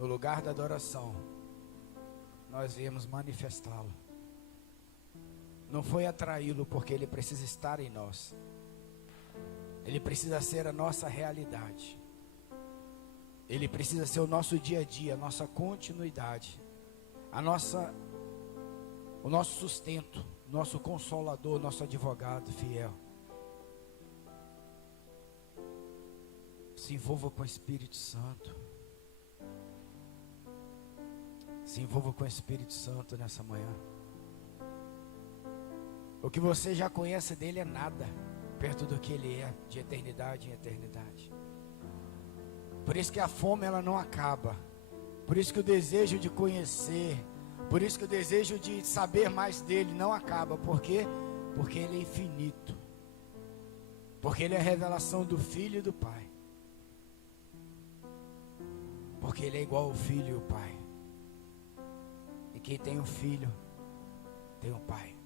no lugar da adoração, nós viemos manifestá-lo. Não foi atraí-lo, porque ele precisa estar em nós. Ele precisa ser a nossa realidade. Ele precisa ser o nosso dia a dia, a nossa continuidade, o nosso sustento, nosso consolador, nosso advogado fiel. Se envolva com o Espírito Santo. Se envolva com o Espírito Santo nessa manhã. O que você já conhece dele é nada perto do que ele é, de eternidade em eternidade. Por isso que a fome ela não acaba. Por isso que o desejo de conhecer, por isso que o desejo de saber mais dele não acaba. Por quê? Porque ele é infinito. Porque ele é a revelação do Filho e do Pai. Porque ele é igual ao Filho e o Pai. E quem tem um filho, tem um Pai.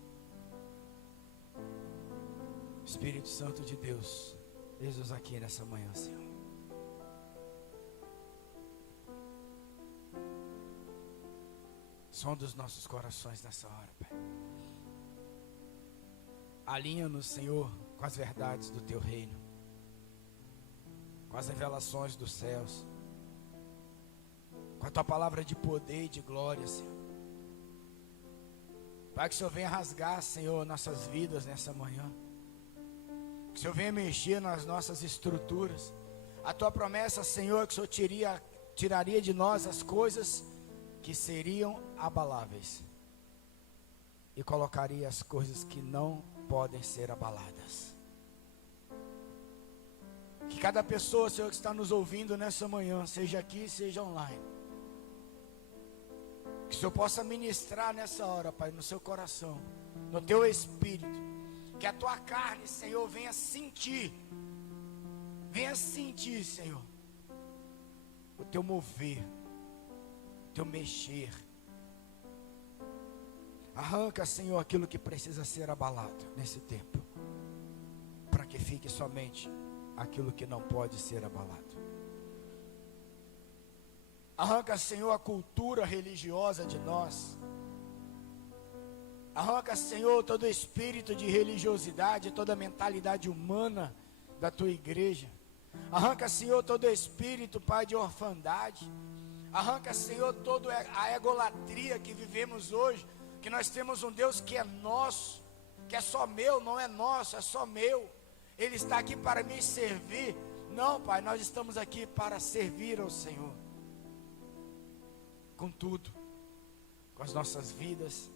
Espírito Santo de Deus, eis-nos aqui nessa manhã, Senhor. Sonda os nossos corações nessa hora, Pai. Alinha-nos, Senhor, com as verdades do Teu reino, com as revelações dos céus, com a Tua palavra de poder e de glória, Senhor. Pai, que o Senhor venha rasgar, Senhor, nossas vidas nessa manhã. Que o Senhor venha mexer nas nossas estruturas. A Tua promessa, Senhor, é que o Senhor tiraria de nós as coisas que seriam abaláveis e colocaria as coisas que não podem ser abaladas. Que cada pessoa, Senhor, que está nos ouvindo nessa manhã, seja aqui, seja online, que o Senhor possa ministrar nessa hora, Pai, no seu coração, no teu espírito. Que a tua carne, Senhor, venha sentir, Senhor, o teu mover, o teu mexer. Arranca, Senhor, aquilo que precisa ser abalado nesse tempo, para que fique somente aquilo que não pode ser abalado. Arranca, Senhor, a cultura religiosa de nós. Arranca, Senhor, todo espírito de religiosidade, toda mentalidade humana da tua igreja. Arranca, Senhor, todo espírito, Pai, de orfandade. Arranca, Senhor, toda a egolatria que vivemos hoje, que nós temos um Deus que é nosso, que é só meu, não é nosso, é só meu. Ele está aqui para me servir. Não, Pai, nós estamos aqui para servir ao Senhor. Com tudo, com as nossas vidas,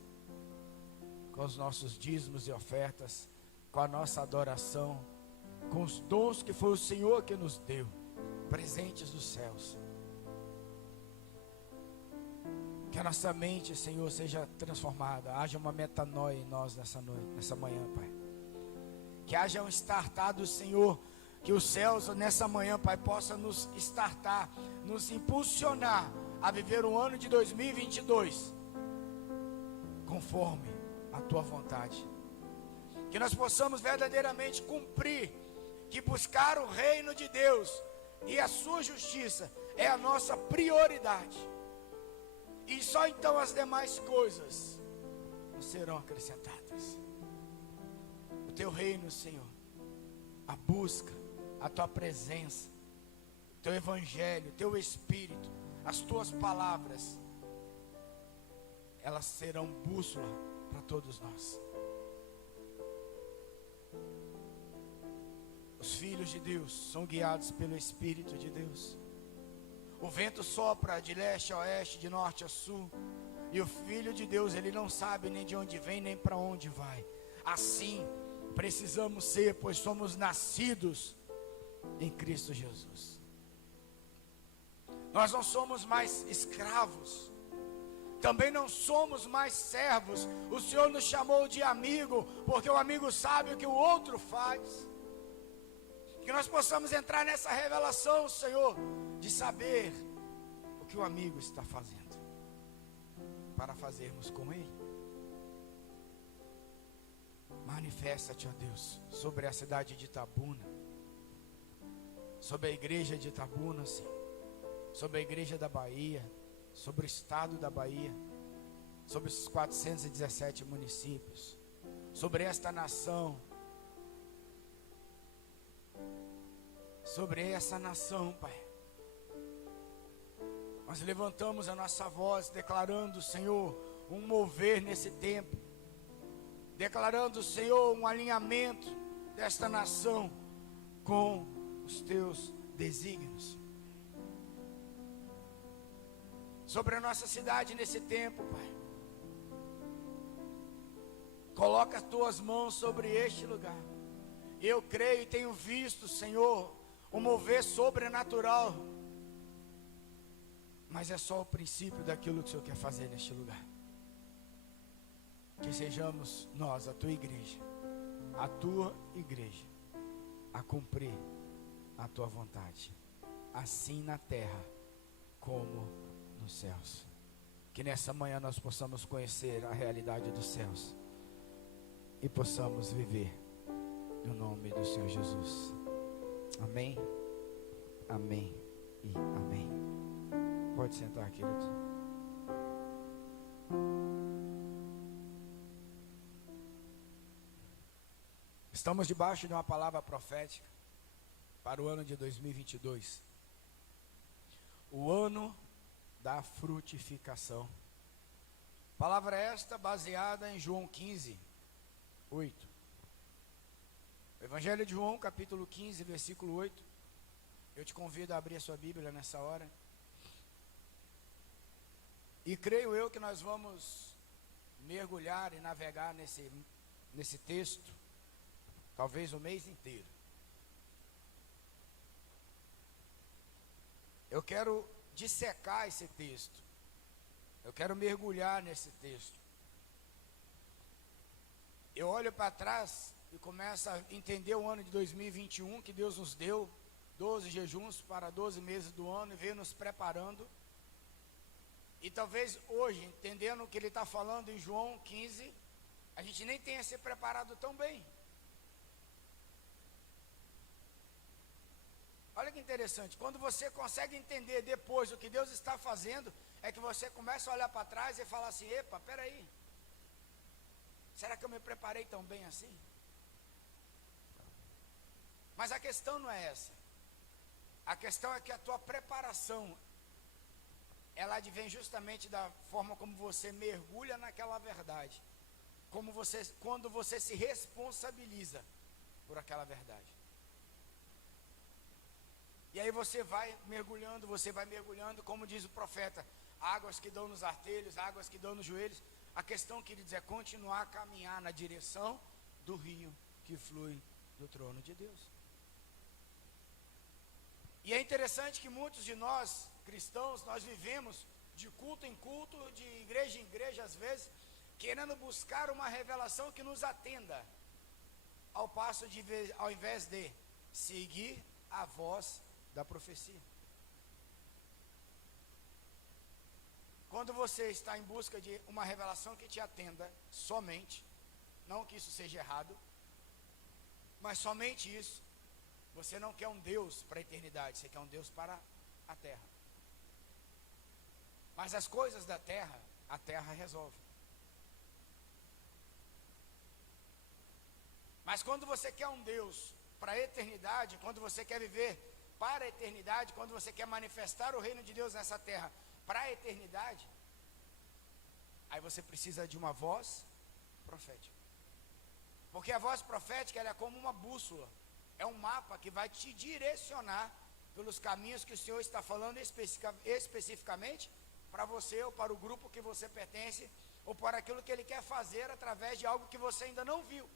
com os nossos dízimos e ofertas, com a nossa adoração, com os dons que foi o Senhor que nos deu, presentes dos céus. Que a nossa mente, Senhor, seja transformada, haja uma metanoia em nós nessa manhã, Pai. Que haja um startar do Senhor, que os céus nessa manhã, Pai, possa nos startar, nos impulsionar a viver o ano de 2022 conforme a tua vontade. Que nós possamos verdadeiramente cumprir, que buscar o reino de Deus e a sua justiça é a nossa prioridade. E só então as demais coisas nos serão acrescentadas. O teu reino, Senhor, a busca, a tua presença, o teu evangelho, o teu espírito, as tuas palavras, elas serão bússola para todos nós. Os filhos de Deus são guiados pelo Espírito de Deus. O vento sopra de leste a oeste, de norte a sul. E o Filho de Deus, ele não sabe nem de onde vem, nem para onde vai. Assim precisamos ser, pois somos nascidos em Cristo Jesus. Nós não somos mais escravos, também não somos mais servos. O Senhor nos chamou de amigo, porque o amigo sabe o que o outro faz. Que nós possamos entrar nessa revelação, Senhor, de saber o que o amigo está fazendo, para fazermos com ele. Manifesta-te, ó Deus, sobre a cidade de Itabuna, sobre a igreja de Itabuna, Senhor, sobre a igreja da Bahia, sobre o estado da Bahia, sobre os 417 municípios, sobre esta nação, sobre essa nação, Pai. Nós levantamos a nossa voz, declarando, Senhor, um mover nesse tempo, declarando, Senhor, um alinhamento desta nação com os teus desígnios. Sobre a nossa cidade nesse tempo, Pai. Coloca as tuas mãos sobre este lugar. Eu creio e tenho visto, Senhor, um mover sobrenatural. Mas é só o princípio daquilo que o Senhor quer fazer neste lugar. Que sejamos nós, a tua igreja, a cumprir a tua vontade, assim na terra como nos céus. Que nessa manhã nós possamos conhecer a realidade dos céus e possamos viver no nome do Senhor Jesus. Amém, amém e amém. Pode sentar, querido. Estamos debaixo de uma palavra profética para o ano de 2022. O ano da frutificação. Palavra esta baseada em João 15, 8. O Evangelho de João, capítulo 15, versículo 8. Eu te convido a abrir a sua Bíblia nessa hora. E creio eu que nós vamos mergulhar e navegar nesse texto, talvez o mês inteiro. Eu quero dissecar esse texto. Eu quero mergulhar nesse texto. Eu olho para trás e começo a entender o ano de 2021 que Deus nos deu, 12 jejuns para 12 meses do ano, e veio nos preparando. E talvez hoje, entendendo o que ele está falando em João 15, a gente nem tenha se preparado tão bem. Olha que interessante, quando você consegue entender depois o que Deus está fazendo, é que você começa a olhar para trás e falar assim: epa, peraí, será que eu me preparei tão bem assim? Mas a questão não é essa. A questão é que a tua preparação, ela advém justamente da forma como você mergulha naquela verdade, quando você se responsabiliza por aquela verdade. E aí você vai mergulhando, como diz o profeta, águas que dão nos artelhos, águas que dão nos joelhos. A questão, queridos, é continuar a caminhar na direção do rio que flui do trono de Deus. E é interessante que muitos de nós, cristãos, nós vivemos de culto em culto, de igreja em igreja, às vezes, querendo buscar uma revelação que nos atenda, ao passo de, ao invés de seguir a voz da profecia. Quando você está em busca de uma revelação que te atenda somente, não que isso seja errado, mas somente isso, você não quer um Deus para a eternidade, você quer um Deus para a terra. Mas as coisas da terra, a terra resolve. Mas quando você quer um Deus para a eternidade, quando você quer viver para a eternidade, quando você quer manifestar o reino de Deus nessa terra para a eternidade, aí você precisa de uma voz profética. Porque a voz profética, ela é como uma bússola, é um mapa que vai te direcionar pelos caminhos que o Senhor está falando especificamente para você, ou para o grupo que você pertence, ou para aquilo que Ele quer fazer através de algo que você ainda não viu.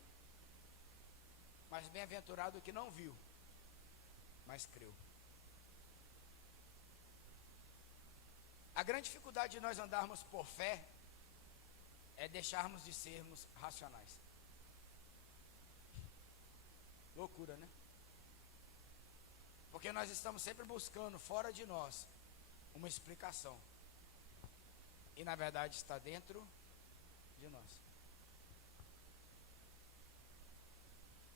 Mas bem-aventurado o que não viu, mas creu. A grande dificuldade de nós andarmos por fé é deixarmos de sermos racionais. Loucura, né? Porque nós estamos sempre buscando fora de nós uma explicação, e na verdade está dentro de nós.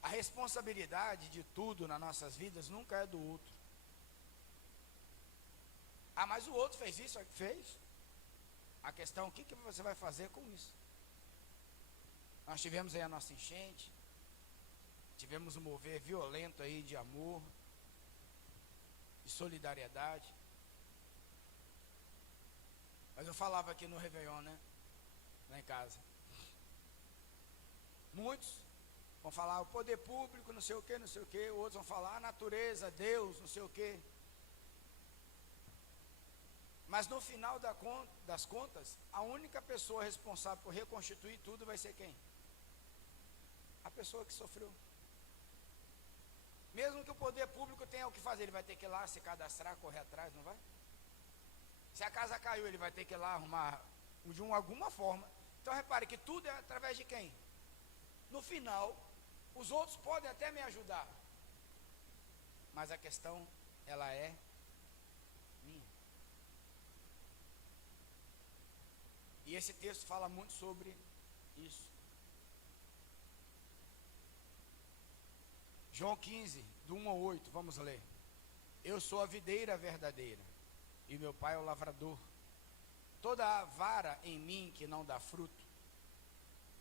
A responsabilidade de tudo nas nossas vidas nunca é do outro. A Ah, mas o outro fez isso, fez. A questão é o que você vai fazer com isso. Nós tivemos aí a nossa enchente, tivemos um mover violento aí de amor, de solidariedade. Mas eu falava aqui no Réveillon, né? Lá em casa. Muitos vão falar o poder público, não sei o que, não sei o que. Outros vão falar a natureza, Deus, não sei o que. Mas no final das contas, a única pessoa responsável por reconstituir tudo vai ser quem? A pessoa que sofreu. Mesmo que o poder público tenha o que fazer, ele vai ter que ir lá se cadastrar, correr atrás, não vai? Se a casa caiu, ele vai ter que ir lá arrumar de alguma forma. Então repare que tudo é através de quem? No final, os outros podem até me ajudar, mas a questão, ela é minha. E esse texto fala muito sobre isso. João 15, do 1 ao 8, vamos ler. Eu sou a videira verdadeira, e meu pai é o lavrador. Toda a vara em mim que não dá fruto,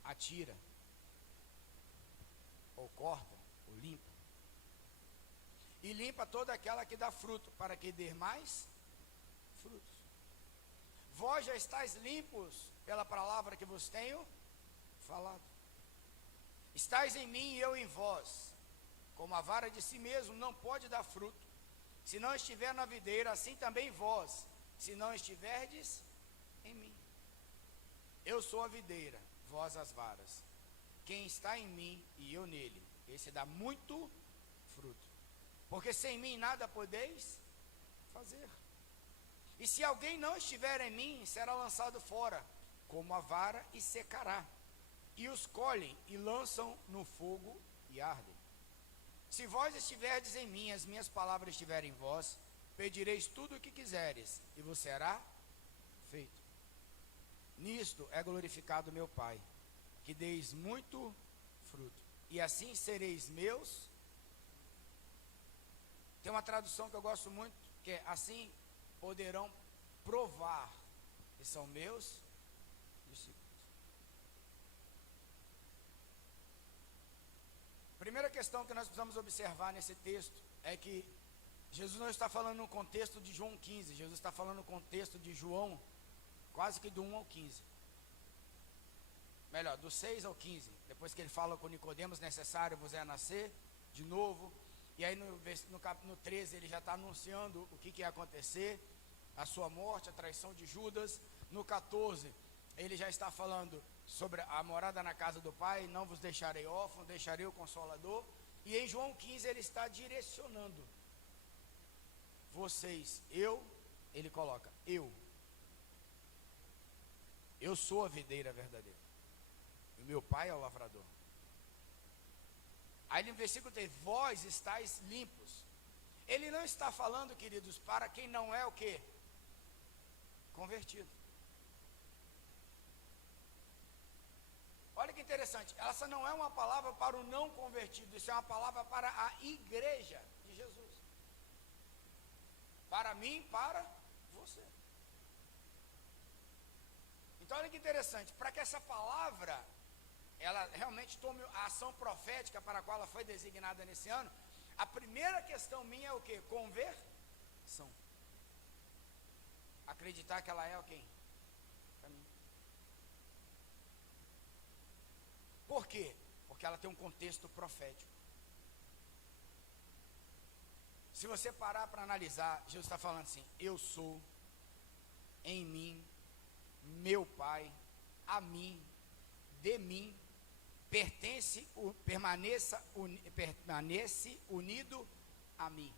atira, ou corta, ou limpa. E limpa toda aquela que dá fruto, para que dê mais frutos. Vós já estáis limpos pela palavra que vos tenho falado. Estais em mim e eu em vós. Como a vara de si mesmo não pode dar fruto, se não estiver na videira, assim também vós, se não estiverdes em mim. Eu sou a videira, vós as varas. Quem está em mim e eu nele, esse dá muito fruto. Porque sem mim nada podeis fazer. E se alguém não estiver em mim, será lançado fora, como a vara, e secará. E os colhem e lançam no fogo e ardem. Se vós estiverdes em mim, as minhas palavras estiverem em vós, pedireis tudo o que quiseres, e vos será feito. Nisto é glorificado meu Pai, que deis muito fruto, e assim sereis meus. Tem uma tradução que eu gosto muito, que é assim poderão provar que são meus discípulos. Primeira questão que nós precisamos observar nesse texto é que Jesus não está falando no contexto de João 15, Jesus está falando no contexto de João, quase que do 1 ao 15. Melhor, do 6 ao 15. Depois que ele fala com Nicodemos, necessário vos é nascer de novo. E aí no 13 ele já está anunciando o que ia acontecer, a sua morte, a traição de Judas. No 14 ele já está falando sobre a morada na casa do Pai, não vos deixarei órfão, deixarei o Consolador. E em João 15 ele está direcionando vocês, ele coloca, eu sou a videira verdadeira, e o meu Pai é o lavrador. Aí no versículo 3, vós estáis limpos. Ele não está falando, queridos, para quem não é o quê? Convertido. Olha que interessante, essa não é uma palavra para o não convertido, isso é uma palavra para a igreja de Jesus. Para mim, para você. Então olha que interessante, para que essa palavra ela realmente tome a ação profética para a qual ela foi designada nesse ano, a primeira questão minha é o quê? Conversão. Acreditar que ela é o quem? Para mim. Por quê? Porque ela tem um contexto profético. Se você parar para analisar, Jesus está falando assim, eu sou, em mim, meu Pai, a mim, de mim, permanece unido a mim.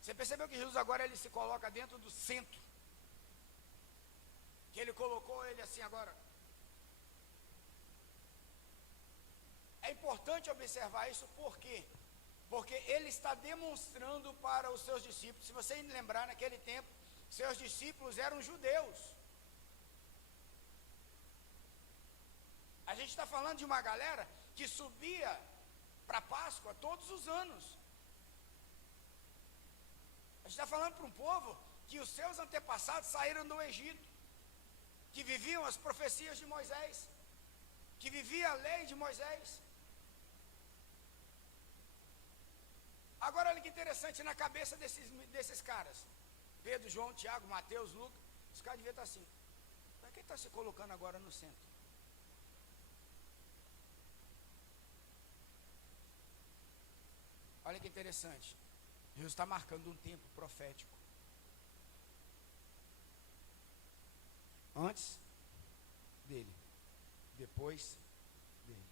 Você percebeu que Jesus agora ele se coloca dentro do centro? Que ele colocou ele assim agora. É importante observar isso, por quê? Porque ele está demonstrando para os seus discípulos, se você lembrar naquele tempo, seus discípulos eram judeus. A gente está falando de uma galera que subia para a Páscoa todos os anos. está falando para um povo que os seus antepassados saíram do Egito, que viviam as profecias de Moisés, que vivia a lei de Moisés. Agora olha que interessante, na cabeça desses caras, Pedro, João, Tiago, Mateus, Lucas, os caras deviam estar assim, para que está se colocando agora no centro? Olha que interessante, Jesus está marcando um tempo profético. Antes dele, depois dele.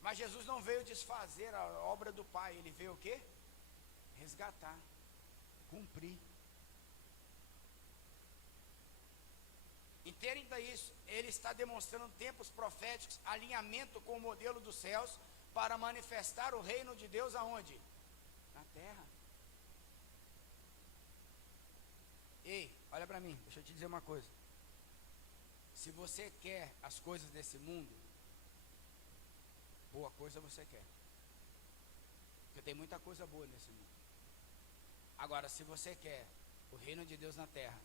Mas Jesus não veio desfazer a obra do Pai, ele veio o quê? Resgatar, cumprir. Entenda isso, ele está demonstrando tempos proféticos, alinhamento com o modelo dos céus, para manifestar o reino de Deus aonde? Na terra. Ei, olha para mim, deixa eu te dizer uma coisa. Se você quer as coisas desse mundo, boa coisa você quer. Porque tem muita coisa boa nesse mundo. Agora, se você quer o reino de Deus na terra,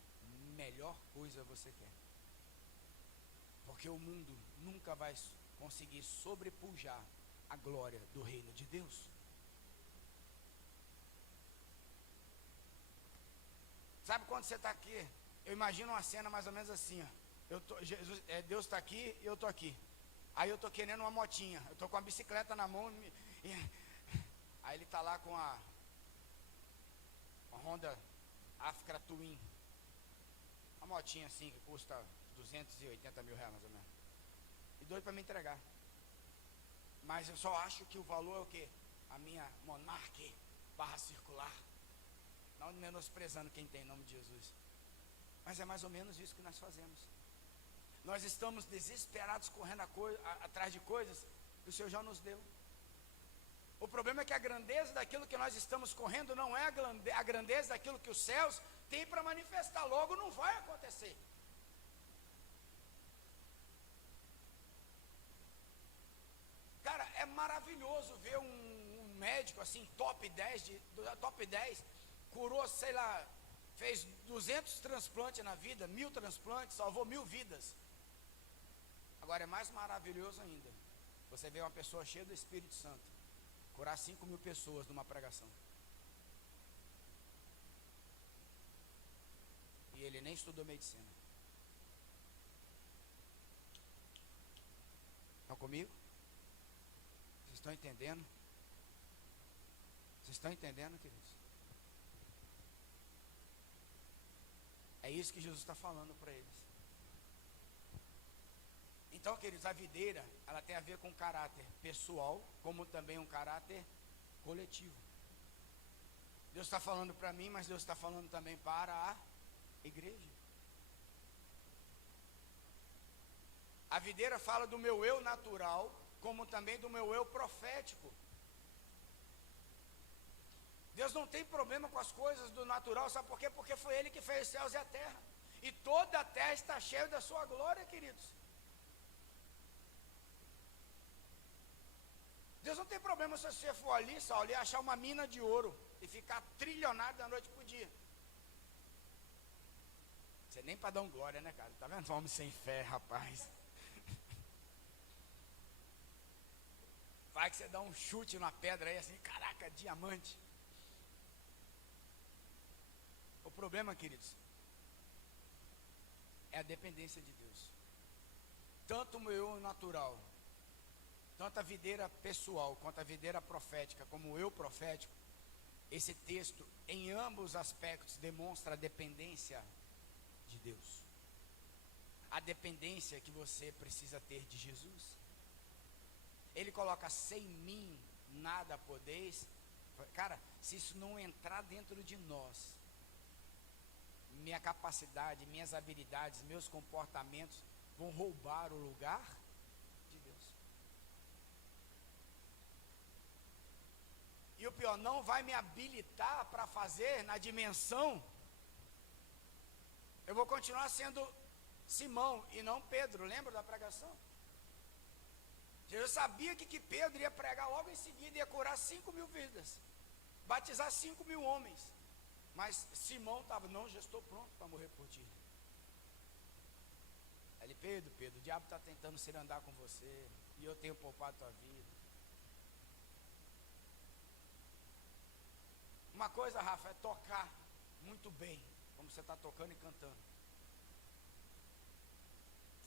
melhor coisa você quer. Porque o mundo nunca vai conseguir sobrepujar a glória do reino de Deus. Sabe quando você está aqui? Eu imagino uma cena mais ou menos assim, ó. Deus está aqui e eu estou aqui. Aí eu estou querendo uma motinha, eu estou com a bicicleta na mão, aí ele está lá com a Honda Africa Twin, uma motinha assim que custa 280 mil reais mais ou menos, e doido para me entregar, mas eu só acho que o valor é o quê? A minha Monarch barra circular, não menosprezando quem tem em nome de Jesus, mas é mais ou menos isso que nós fazemos. Nós estamos desesperados correndo atrás de coisas que o Senhor já nos deu. O problema é que a grandeza daquilo que nós estamos correndo não é a grandeza daquilo que os céus têm para manifestar. Logo não vai acontecer. Cara, é maravilhoso ver um médico assim, top 10, curou, sei lá, fez 200 transplantes na vida, 1000 transplantes, salvou 1000 vidas. Agora é mais maravilhoso ainda, você vê uma pessoa cheia do Espírito Santo curar 5.000 pessoas numa pregação, e ele nem estudou medicina. Estão comigo? Vocês estão entendendo? Vocês estão entendendo, queridos? É isso que Jesus está falando para eles. Então, queridos, a videira, ela tem a ver com caráter pessoal, como também um caráter coletivo. Deus está falando para mim, mas Deus está falando também para a igreja. A videira fala do meu eu natural, como também do meu eu profético. Deus não tem problema com as coisas do natural, sabe por quê? Porque foi Ele que fez os céus e a terra. E toda a terra está cheia da sua glória, queridos. Deus não tem problema se você for ali, Saulo, e achar uma mina de ouro e ficar trilionário da noite para o dia. Você nem para dar um glória, né, cara? Tá vendo? Homem sem fé, rapaz. Vai que você dá um chute na pedra aí, assim, caraca, diamante. O problema, queridos, é a dependência de Deus. Tanto o meu eu natural, tanto a videira pessoal, quanto a videira profética, como o eu profético, esse texto, em ambos aspectos, demonstra a dependência de Deus. A dependência que você precisa ter de Jesus. Ele coloca, sem mim, nada podeis. Cara, se isso não entrar dentro de nós, minha capacidade, minhas habilidades, meus comportamentos vão roubar o lugar de Deus. E o pior, não vai me habilitar para fazer na dimensão. Eu vou continuar sendo Simão e não Pedro, lembra da pregação? Jesus sabia que Pedro ia pregar logo em seguida, ia curar 5.000 vidas. batizar 5.000 homens. Mas Simão estava, não, já estou pronto para morrer por ti. Aí ele, Pedro, o diabo está tentando se andar com você, e eu tenho poupado a tua vida. Uma coisa, Rafa, é tocar muito bem, como você está tocando e cantando.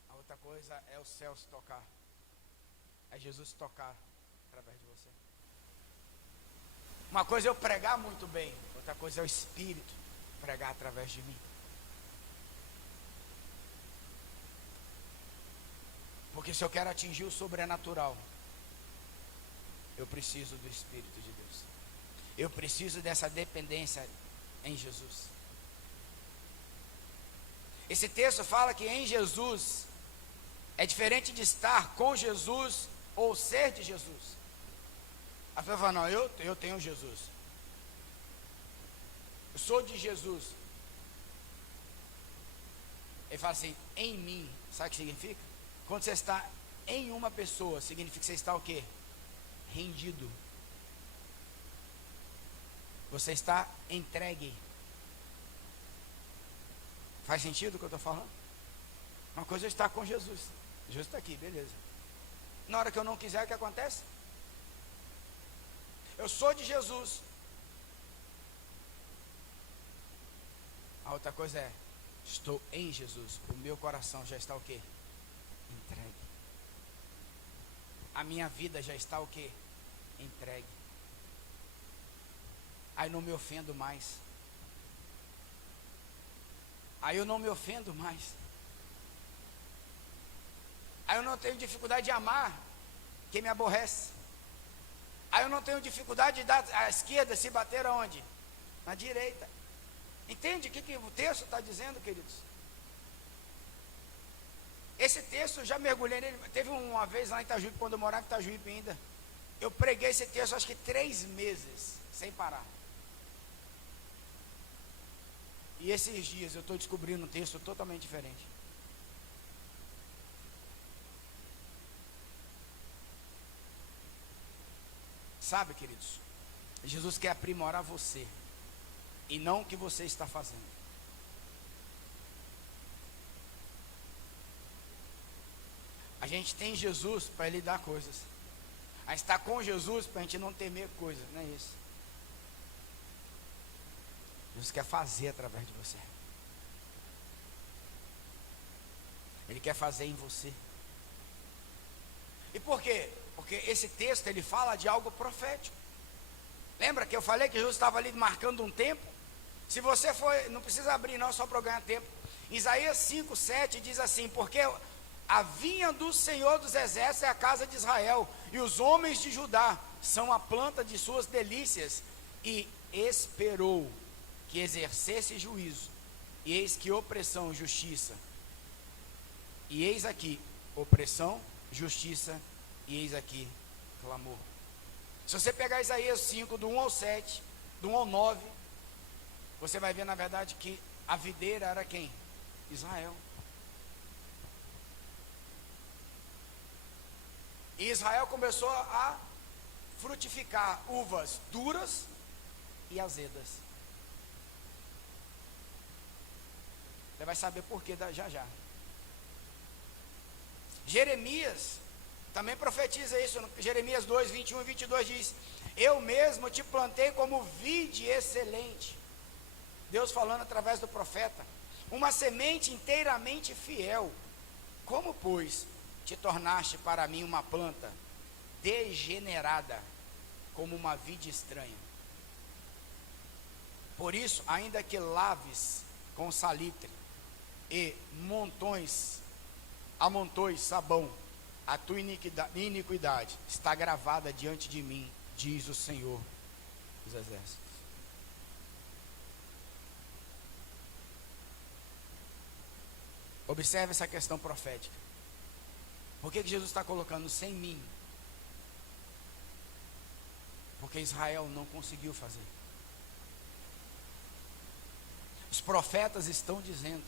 A outra coisa é o céu se tocar. É Jesus se tocar através de você. Uma coisa é eu pregar muito bem, outra coisa é o Espírito pregar através de mim. Porque se eu quero atingir o sobrenatural, eu preciso do Espírito de Deus. Eu preciso dessa dependência em Jesus. Esse texto fala que em Jesus é diferente de estar com Jesus ou ser de Jesus. A pessoa fala, não, eu tenho Jesus. Eu sou de Jesus. Ele fala assim, em mim. Sabe o que significa? Quando você está em uma pessoa, significa que você está o quê? Rendido. Você está entregue. Faz sentido o que eu estou falando? Uma coisa é estar com Jesus. Jesus está aqui, beleza. Na hora que eu não quiser, o que acontece? Eu sou de Jesus. A outra coisa é, estou em Jesus. O meu coração já está o quê? Entregue. A minha vida já está o quê? Entregue. Aí não me ofendo mais. Aí eu não me ofendo mais. Aí eu não tenho dificuldade de amar quem me aborrece. Aí eu não tenho dificuldade de dar à esquerda se bater aonde? Na direita. Entende o que o texto está dizendo, queridos? Esse texto eu já mergulhei nele. Teve uma vez lá em Itajuípe, quando eu morava em Itajuípe ainda. Eu preguei esse texto acho que 3 meses, sem parar. E esses dias eu estou descobrindo um texto totalmente diferente. Sabe, queridos, Jesus quer aprimorar você e não o que você está fazendo. A gente tem Jesus para Ele dar coisas. A gente está com Jesus para a gente não temer coisas, não é isso? Jesus quer fazer através de você. Ele quer fazer em você. E por quê? Porque esse texto ele fala de algo profético. Lembra que eu falei que Jesus estava ali marcando um tempo? Se você for, não precisa abrir não, só para ganhar tempo. Isaías 5:7 diz assim, porque a vinha do Senhor dos Exércitos é a casa de Israel, e os homens de Judá são a planta de suas delícias, e esperou que exercesse juízo, e eis que opressão, justiça, e eis aqui, opressão, justiça, e eis aqui, clamor. Se você pegar Isaías 5, do 1 ao 7, do 1 ao 9, você vai ver na verdade que a videira era quem? Israel. E Israel começou a frutificar uvas duras e azedas. Você vai saber por que já já. Jeremias também profetiza isso. Jeremias 2, 21 e 22 diz: eu mesmo te plantei como vide excelente. Deus falando através do profeta. Uma semente inteiramente fiel. Como, pois, te tornaste para mim uma planta degenerada, como uma vide estranha? Por isso, ainda que laves com salitre e amontoes sabão, a tua iniquidade está gravada diante de mim, diz o Senhor dos Exércitos. Observe essa questão profética. Por que Jesus está colocando sem mim? Porque Israel não conseguiu fazer. Os profetas estão dizendo.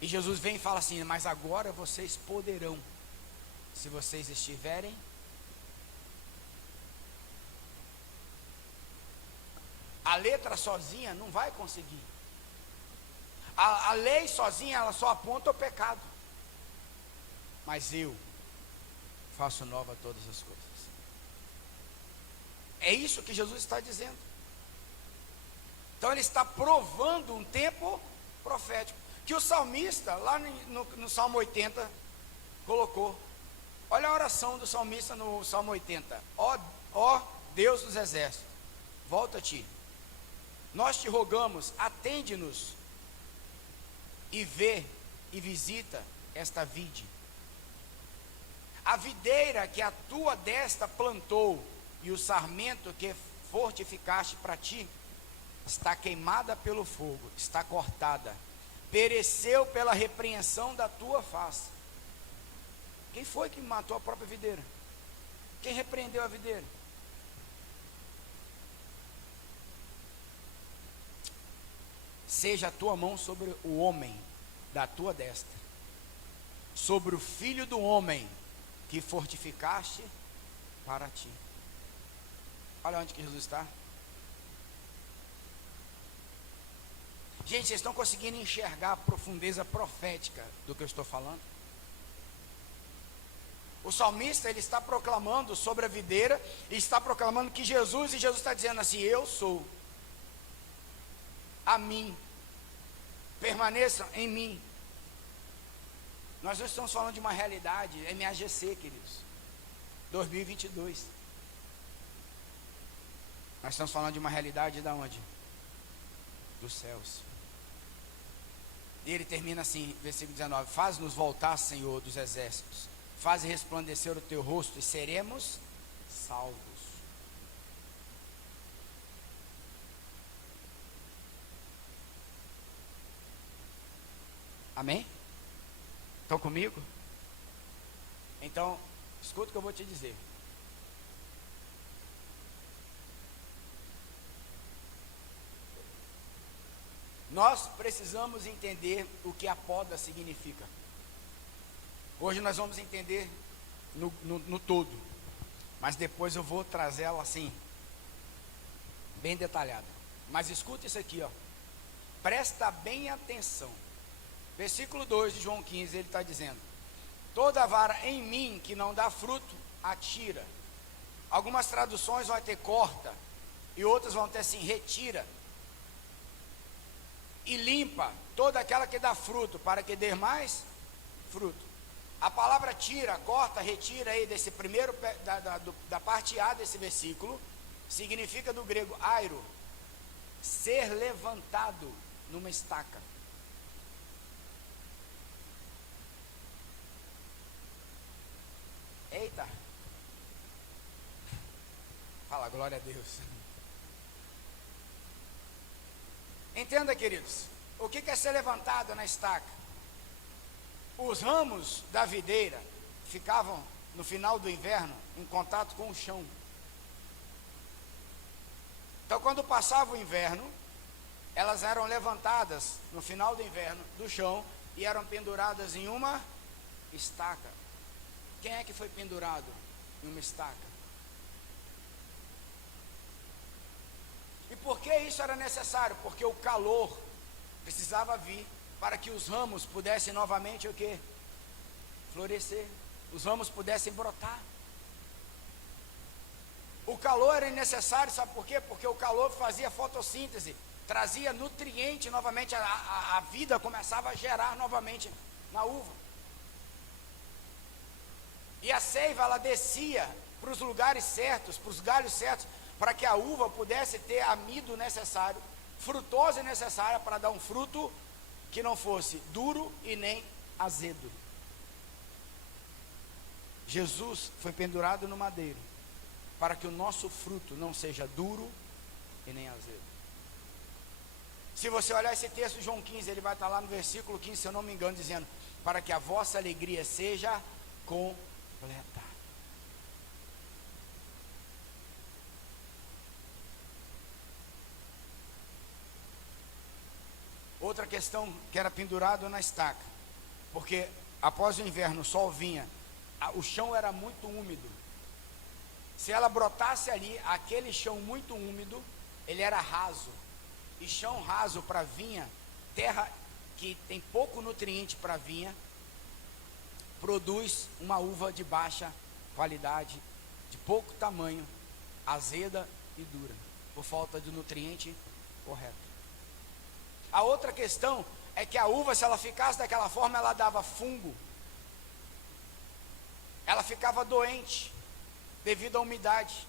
E Jesus vem e fala assim: mas agora vocês poderão, se vocês estiverem A letra sozinha não vai conseguir. A lei sozinha, ela só aponta o pecado. Mas eu faço nova todas as coisas. É isso que Jesus está dizendo. Então ele está provando um tempo profético, que o salmista, lá no Salmo 80, colocou. Olha a oração do salmista no Salmo 80. Ó Deus dos exércitos, volta-te. Nós te rogamos, atende-nos e vê e visita esta vide. A videira que a tua destra plantou e o sarmento que fortificaste para ti, está queimada pelo fogo, está cortada, pereceu pela repreensão da tua face. Quem foi que matou a própria videira? Quem repreendeu a videira? Seja a tua mão sobre o homem da tua destra, sobre o filho do homem que fortificaste para ti. Olha onde que Jesus está. Gente, vocês estão conseguindo enxergar a profundeza profética do que eu estou falando? O salmista, ele está proclamando sobre a videira, e está proclamando que Jesus, e Jesus está dizendo assim: eu sou, a mim, permaneçam em mim. Nós não estamos falando de uma realidade MAGC, queridos, 2022. Nós estamos falando de uma realidade da onde? Dos céus. E ele termina assim, versículo 19: faz-nos voltar, Senhor dos exércitos, faz resplandecer o teu rosto e seremos salvos. Amém? Estão comigo? Então, escuta o que eu vou te dizer. Nós precisamos entender o que a poda significa. Hoje nós vamos entender no todo, mas depois eu vou trazer ela assim, bem detalhada. Mas escuta isso aqui, ó. Presta bem atenção. Versículo 2 de João 15, ele está dizendo: toda vara em mim que não dá fruto, atira. Algumas traduções vão ter corta, e outras vão ter assim, retira. E limpa toda aquela que dá fruto, para que dê mais fruto. A palavra tira, corta, retira aí desse primeiro, da parte A desse versículo, significa do grego airo, ser levantado numa estaca. Eita! Fala, glória a Deus. Entenda, queridos, o que é ser levantado na estaca? Os ramos da videira ficavam, no final do inverno, em contato com o chão. Então, quando passava o inverno, elas eram levantadas, no final do inverno, do chão, e eram penduradas em uma estaca. Quem é que foi pendurado em uma estaca? E por que isso era necessário? Porque o calor precisava vir para que os ramos pudessem novamente o quê? Florescer. Os ramos pudessem brotar. O calor era necessário, sabe por quê? Porque o calor fazia fotossíntese, trazia nutriente novamente, a vida começava a gerar novamente na uva. E a seiva, ela descia para os lugares certos, para os galhos certos, para que a uva pudesse ter amido necessário, frutose necessária para dar um fruto que não fosse duro e nem azedo. Jesus foi pendurado no madeiro para que o nosso fruto não seja duro e nem azedo. Se você olhar esse texto de João 15, ele vai estar lá no versículo 15, se eu não me engano, dizendo: para que a vossa alegria seja completa. Outra questão que era pendurado na estaca, porque após o inverno o sol vinha, o chão era muito úmido. Se ela brotasse ali, aquele chão muito úmido, ele era raso, e chão raso para vinha, terra que tem pouco nutriente para vinha, produz uma uva de baixa qualidade, de pouco tamanho, azeda e dura, por falta de nutriente correto. A outra questão é que a uva, se ela ficasse daquela forma, ela dava fungo, ela ficava doente devido à umidade.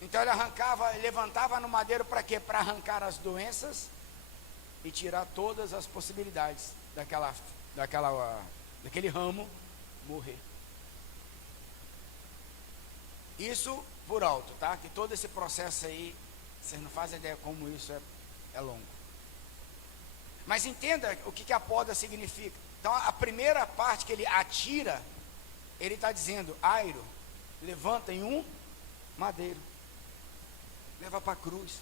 Então ele arrancava, levantava no madeiro para quê? Para arrancar as doenças e tirar todas as possibilidades daquele ramo morrer. Isso por alto, tá? Que todo esse processo aí, vocês não fazem ideia como isso é longo. Mas entenda o que a poda significa. Então a primeira parte que ele atira, ele está dizendo: Airo, levanta em um madeiro, leva para a cruz.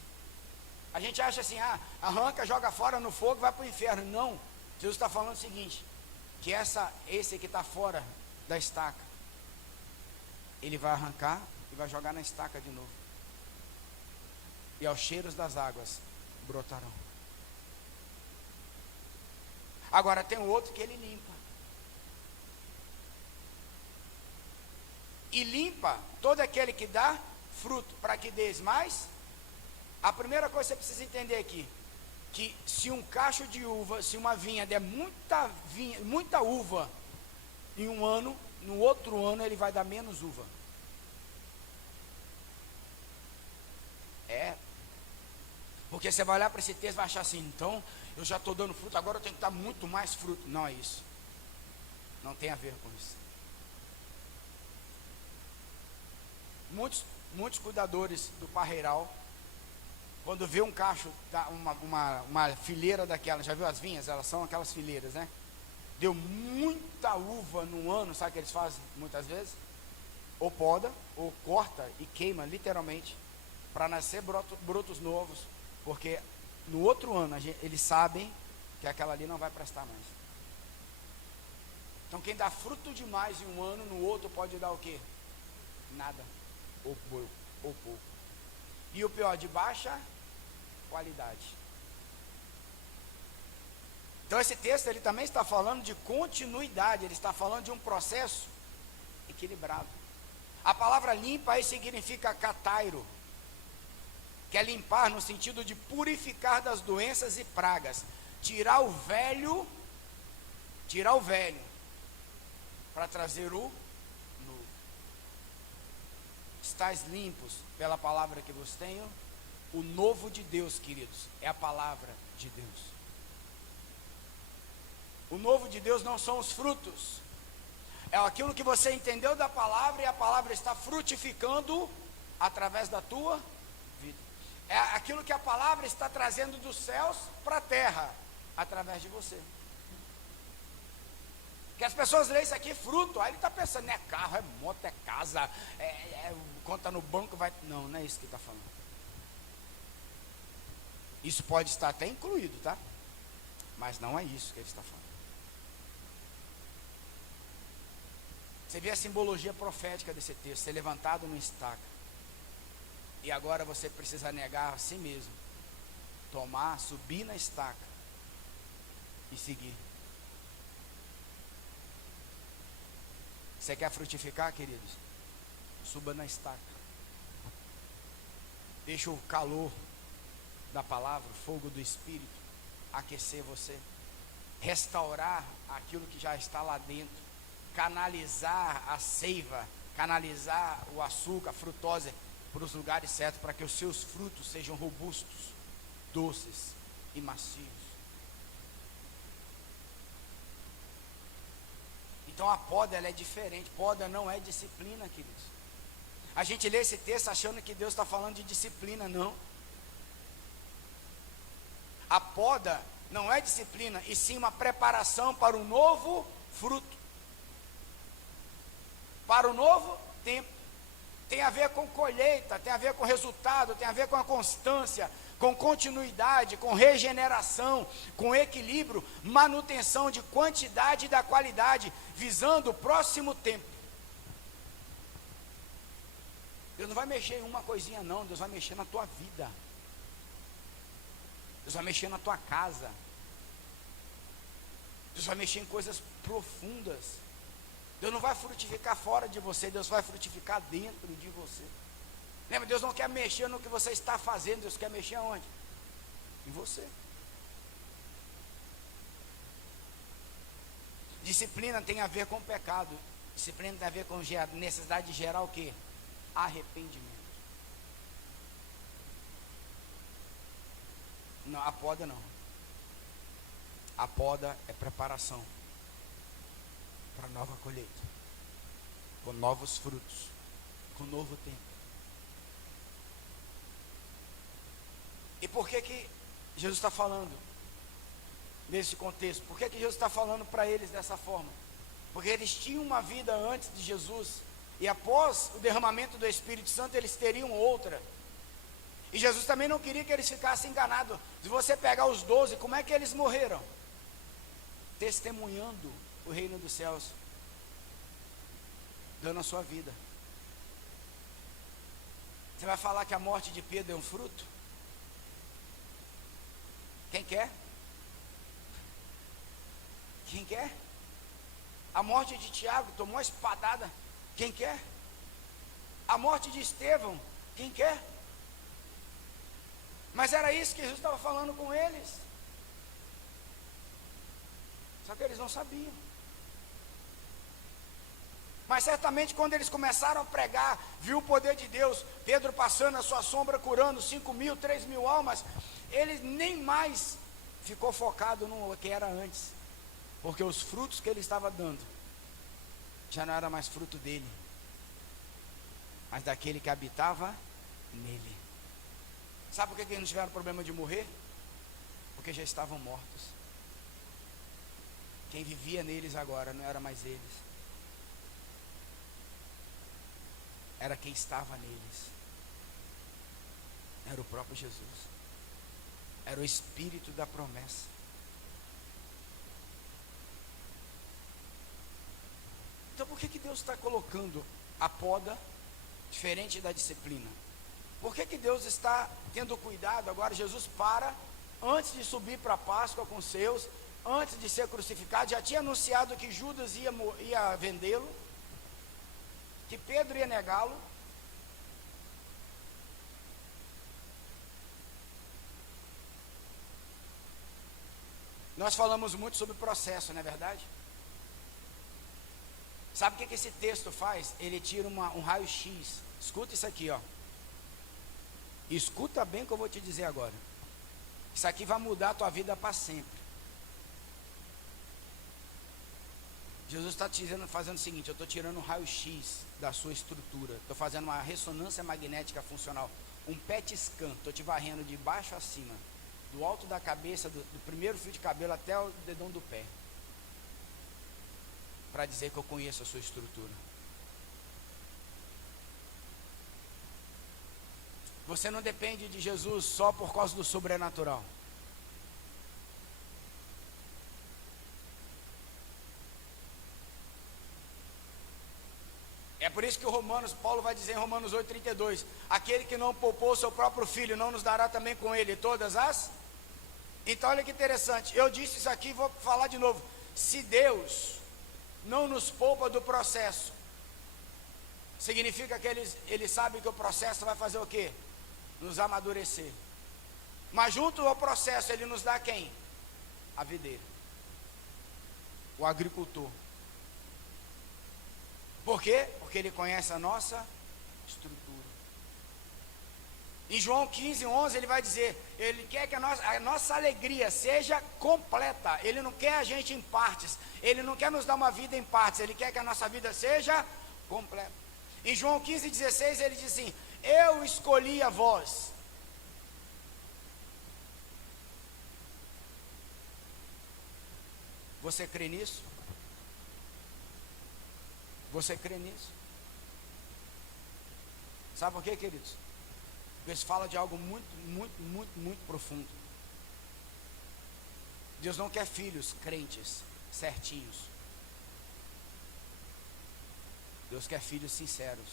A gente acha assim, arranca, joga fora no fogo, vai para o inferno. Não, Jesus está falando o seguinte, que esse que está fora da estaca, ele vai arrancar e vai jogar na estaca de novo, e aos cheiros das águas brotarão. Agora tem o outro que ele limpa, e limpa todo aquele que dá fruto, para que dês mais. A primeira coisa que você precisa entender aqui, que se um cacho de uva, se uma vinha der muita uva em um ano, no outro ano ele vai dar menos uva. Porque você vai olhar para esse texto e vai achar assim, então eu já estou dando fruto, agora eu tenho que dar muito mais fruto. Não é isso, não tem a ver com isso. Muitos cuidadores do parreiral, quando vê um cacho, uma fileira daquela, já viu as vinhas? Elas são aquelas fileiras, né? Deu muita uva no ano, sabe o que eles fazem muitas vezes? Ou poda, ou corta e queima literalmente, para nascer brotos novos, porque no outro ano eles sabem que aquela ali não vai prestar mais. Então quem dá fruto demais em um ano, no outro pode dar o quê? Nada, ou pouco. E o pior, de baixa qualidade. Então esse texto ele também está falando de continuidade, ele está falando de um processo equilibrado. A palavra limpa aí significa catairo, que é limpar no sentido de purificar das doenças e pragas, tirar o velho para trazer o novo. Estais limpos pela palavra que vos tenho. O novo de Deus, queridos, é a palavra de Deus. O novo de Deus não são os frutos, é aquilo que você entendeu da palavra, e a palavra está frutificando através da tua vida. É aquilo que a palavra está trazendo dos céus para a terra, através de você. Que as pessoas leem isso aqui, fruto, aí ele está pensando, é carro, é moto, é casa, conta no banco, vai... Não é isso que está falando. Isso pode estar até incluído, tá? Mas não é isso que ele está falando. Você vê a simbologia profética desse texto, ser levantado no estaca. E agora você precisa negar a si mesmo, subir na estaca e seguir. Você quer frutificar, queridos? Suba na estaca. Deixa o calor da palavra, o fogo do Espírito, aquecer você, restaurar aquilo que já está lá dentro, canalizar a seiva, canalizar o açúcar, a frutose para os lugares certos, para que os seus frutos sejam robustos, doces e macios. Então a poda ela é diferente. Poda não é disciplina, queridos. A gente lê esse texto achando que Deus está falando de disciplina, não. A poda não é disciplina, e sim uma preparação para um novo fruto, para um novo tempo. Tem a ver com colheita, tem a ver com resultado, tem a ver com a constância, com continuidade, com regeneração, com equilíbrio, manutenção de quantidade e da qualidade, visando o próximo tempo. Deus não vai mexer em uma coisinha não, Deus vai mexer na tua vida. Deus vai mexer na tua casa. Deus vai mexer em coisas profundas. Deus não vai frutificar fora de você, Deus vai frutificar dentro de você. Lembra, Deus não quer mexer no que você está fazendo, Deus quer mexer aonde? Em você. Disciplina tem a ver com pecado. Disciplina tem a ver com necessidade de gerar o quê? Arrependimento. Não, a poda não. A poda é preparação para nova colheita, com novos frutos, com novo tempo. E por que Jesus está falando nesse contexto? Por que Jesus está falando para eles dessa forma? Porque eles tinham uma vida antes de Jesus, e após o derramamento do Espírito Santo eles teriam outra. E Jesus também não queria que eles ficassem enganados. Se você pegar os 12, como é que eles morreram? Testemunhando o reino dos céus, dando a sua vida. Você vai falar que a morte de Pedro é um fruto? Quem quer? Quem quer? A morte de Tiago, tomou uma espadada. Quem quer? A morte de Estevão, quem quer? Mas era isso que Jesus estava falando com eles. Só que eles não sabiam. Mas certamente quando eles começaram a pregar, viu o poder de Deus, Pedro passando a sua sombra, curando 5.000, 3.000 almas, ele nem mais ficou focado no que era antes, porque os frutos que ele estava dando, já não era mais fruto dele, mas daquele que habitava nele. Sabe por que eles não tiveram problema de morrer? Porque já estavam mortos. Quem vivia neles agora não era mais eles, era quem estava neles, era o próprio Jesus, era o Espírito da promessa. Então por que Deus está colocando a poda diferente da disciplina? Por que Deus está tendo cuidado agora? Jesus antes de subir para a Páscoa com os seus, antes de ser crucificado, já tinha anunciado que Judas ia vendê-lo, que Pedro ia negá-lo. Nós falamos muito sobre o processo, não é verdade? Sabe o que esse texto faz? Ele tira um raio-x. Escuta isso aqui, ó. Escuta bem o que eu vou te dizer agora. Isso aqui vai mudar a tua vida para sempre. Jesus está fazendo o seguinte: eu estou tirando um raio-x da sua estrutura, estou fazendo uma ressonância magnética funcional, um PET scan, estou te varrendo de baixo a cima, do alto da cabeça, do primeiro fio de cabelo até o dedão do pé, para dizer que eu conheço a sua estrutura. Você não depende de Jesus só por causa do sobrenatural. É por isso que Paulo vai dizer em Romanos 8,32: aquele que não poupou o seu próprio filho, não nos dará também com ele todas as... Então olha que interessante, eu disse isso aqui e vou falar de novo. Se Deus não nos poupa do processo, significa que ele sabe que o processo vai fazer o quê? Nos amadurecer. Mas junto ao processo ele nos dá quem? A videira, o agricultor. Por quê? Porque ele conhece a nossa estrutura. Em João 15:11 ele vai dizer, ele quer que a nossa alegria seja completa. Ele não quer a gente em partes, ele não quer nos dar uma vida em partes, ele quer que a nossa vida seja completa. Em João 15:16 ele diz assim: eu escolhi a vós. Você crê nisso? Você crê nisso? Sabe por quê, queridos? Porque isso fala de algo muito profundo. Deus não quer filhos crentes, certinhos. Deus quer filhos sinceros.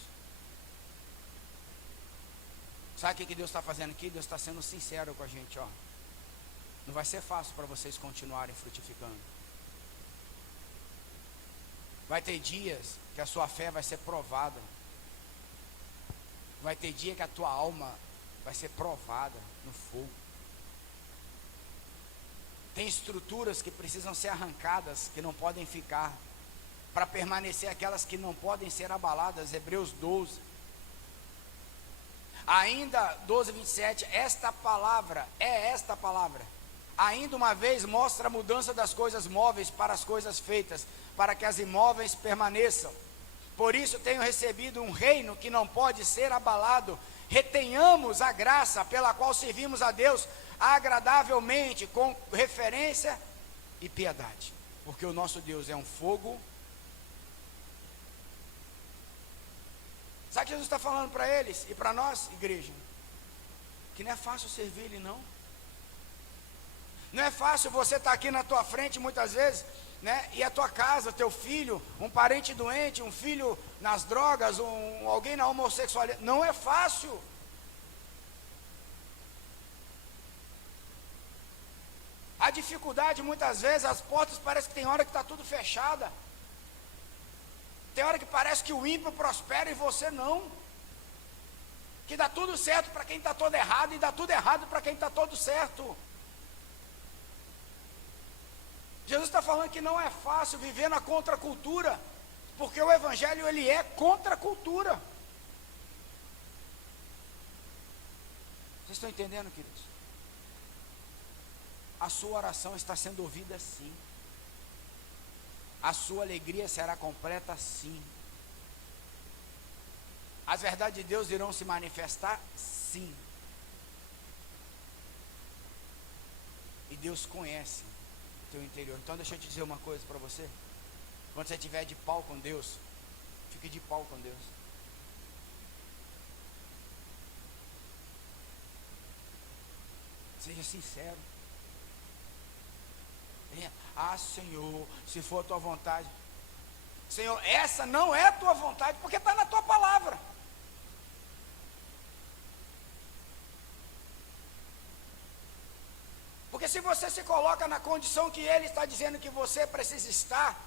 Sabe o que Deus está fazendo aqui? Deus está sendo sincero com a gente, ó. Não vai ser fácil para vocês continuarem frutificando. Vai ter dias que a sua fé vai ser provada. Vai ter dia que a tua alma vai ser provada no fogo. Tem estruturas que precisam ser arrancadas, que não podem ficar, para permanecer aquelas que não podem ser abaladas. Hebreus 12. Ainda 12, 27, esta palavra, ainda uma vez mostra a mudança das coisas móveis para as coisas feitas, para que as imóveis permaneçam. Por isso tenho recebido um reino que não pode ser abalado. Retenhamos a graça pela qual servimos a Deus agradavelmente, com referência e piedade, porque o nosso Deus é um fogo. Sabe o que Jesus está falando para eles e para nós, igreja? Que não é fácil servir Ele, não. Não é fácil você estar aqui na tua frente muitas vezes, né? E a tua casa, teu filho, um parente doente, um filho nas drogas, alguém na homossexualidade. Não é fácil. A dificuldade, muitas vezes, as portas parece que tem hora que está tudo fechada. Tem hora que parece que o ímpio prospera e você não. Que dá tudo certo para quem está todo errado e dá tudo errado para quem está todo certo. Jesus está falando que não é fácil viver na contracultura, porque o Evangelho ele é contra a cultura. Vocês estão entendendo, queridos? A sua oração está sendo ouvida sim. A sua alegria será completa sim. As verdades de Deus irão se manifestar sim. E Deus conhece o teu interior. Então deixa eu te dizer uma coisa para você. Quando você estiver de pau com Deus, fique de pau com Deus. Seja sincero. Ah, Senhor, se for a tua vontade. Senhor, essa não é a tua vontade, porque está na tua palavra. Porque se você se coloca na condição que Ele está dizendo que você precisa estar,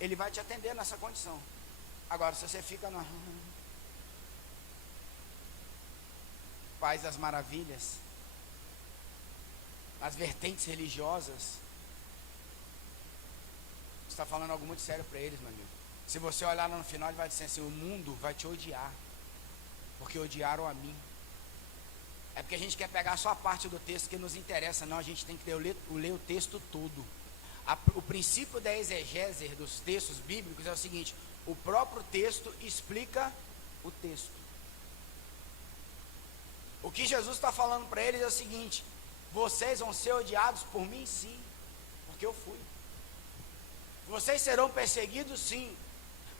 Ele vai te atender nessa condição. Agora, se você fica na Paz das Maravilhas, nas vertentes religiosas, está falando algo muito sério para eles, meu amigo. Se você olhar lá no final, ele vai dizer assim: o mundo vai te odiar, porque odiaram a mim. É porque a gente quer pegar só a parte do texto que nos interessa. Não, a gente tem que ler o texto todo. O princípio da exegese dos textos bíblicos é o seguinte: o próprio texto explica o texto. O que Jesus está falando para eles é o seguinte: vocês vão ser odiados por mim sim, porque eu fui. Vocês serão perseguidos sim.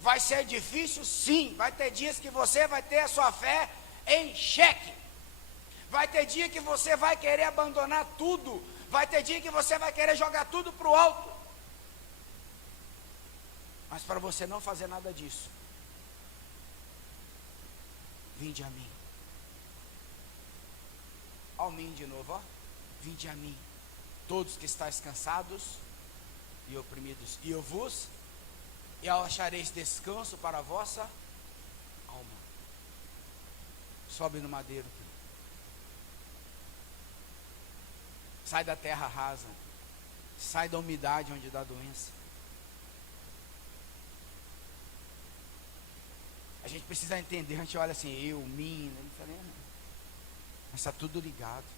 Vai ser difícil sim. Vai ter dias que você vai ter a sua fé em xeque. Vai ter dia que você vai querer abandonar tudo. Vai ter dia que você vai querer jogar tudo para o alto. Mas para você não fazer nada disso, vinde a mim. Ao mim de novo, ó. Vinde a mim, todos que estáis cansados e oprimidos, e achareis descanso para a vossa alma. Sobe no madeiro, filho. Sai da terra rasa, sai da umidade onde dá doença. A gente precisa entender. A gente olha assim, eu, mim, mas está tudo ligado.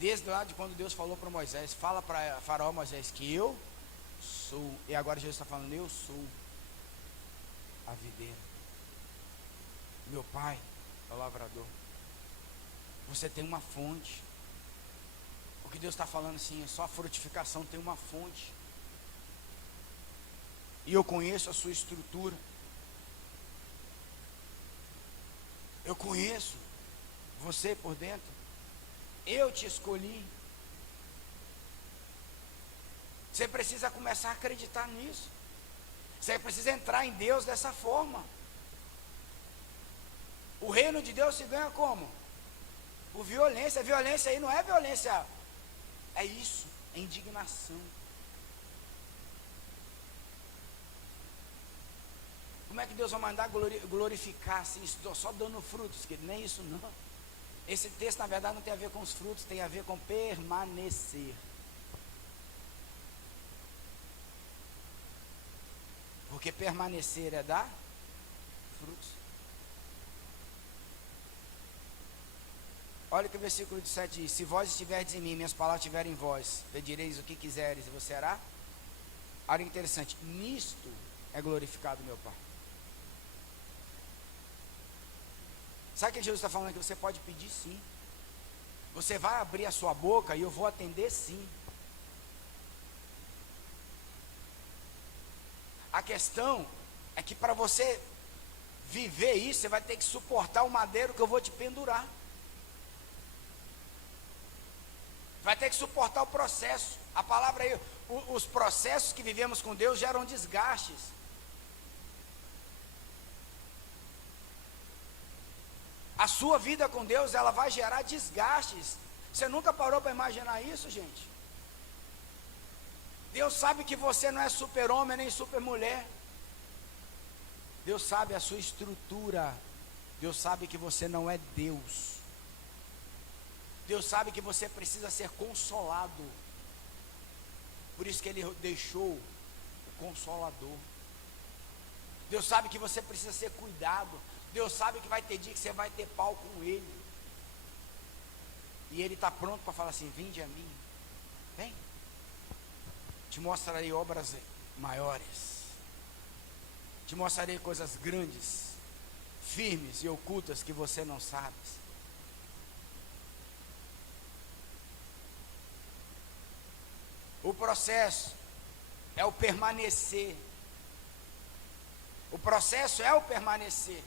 Desde lá de quando Deus falou para Moisés: fala para Faraó, Moisés, que eu sou. E agora Jesus está falando: eu sou a videira, meu pai é o lavrador. Você tem uma fonte. O que Deus está falando assim, é só a frutificação tem uma fonte. E eu conheço a sua estrutura. Eu conheço você por dentro. Eu te escolhi. Você precisa começar a acreditar nisso. Você precisa entrar em Deus dessa forma. O reino de Deus se ganha como? Por violência. Violência aí não é violência, é isso, é indignação. Como é que Deus vai mandar glorificar assim, só dando frutos? Que nem isso não. Esse texto na verdade não tem a ver com os frutos, tem a ver com permanecer. Porque permanecer é dar frutos. Olha o que o versículo 17 diz: se vós estiverdes em mim, minhas palavras estiverem em vós, pedireis o que quiseres e você hará. Olha que interessante, nisto é glorificado meu Pai. Sabe o que Jesus está falando aqui? Você pode pedir sim. Você vai abrir a sua boca e eu vou atender sim. A questão é que para você viver isso, você vai ter que suportar o madeiro que eu vou te pendurar. Vai ter que suportar o processo. A palavra aí, os processos que vivemos com Deus geram desgastes. A sua vida com Deus, ela vai gerar desgastes. Você nunca parou para imaginar isso, gente? Deus sabe que você não é super-homem nem super-mulher. Deus sabe a sua estrutura. Deus sabe que você não é Deus. Deus sabe que você precisa ser consolado. Por isso que Ele deixou o Consolador. Deus sabe que você precisa ser cuidado. Deus sabe que vai ter dia que você vai ter pau com Ele. E Ele está pronto para falar assim: vinde a mim. Vem. Te mostrarei obras maiores. Te mostrarei coisas grandes, firmes e ocultas que você não sabe. O processo é o permanecer. O processo é o permanecer.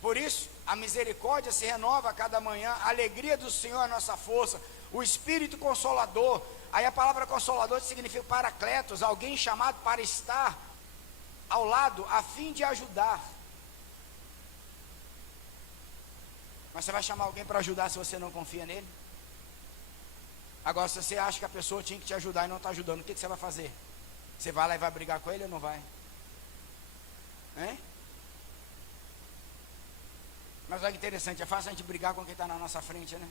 Por isso, a misericórdia se renova a cada manhã, a alegria do Senhor é a nossa força, o Espírito Consolador. Aí a palavra Consolador significa Paracletos, alguém chamado para estar ao lado, a fim de ajudar. Mas você vai chamar alguém para ajudar se você não confia nele? Agora, se você acha que a pessoa tinha que te ajudar e não está ajudando, o que você vai fazer? Você vai lá e vai brigar com ele ou não vai? Hein? Mas olha que interessante, é fácil a gente brigar com quem está na nossa frente, né?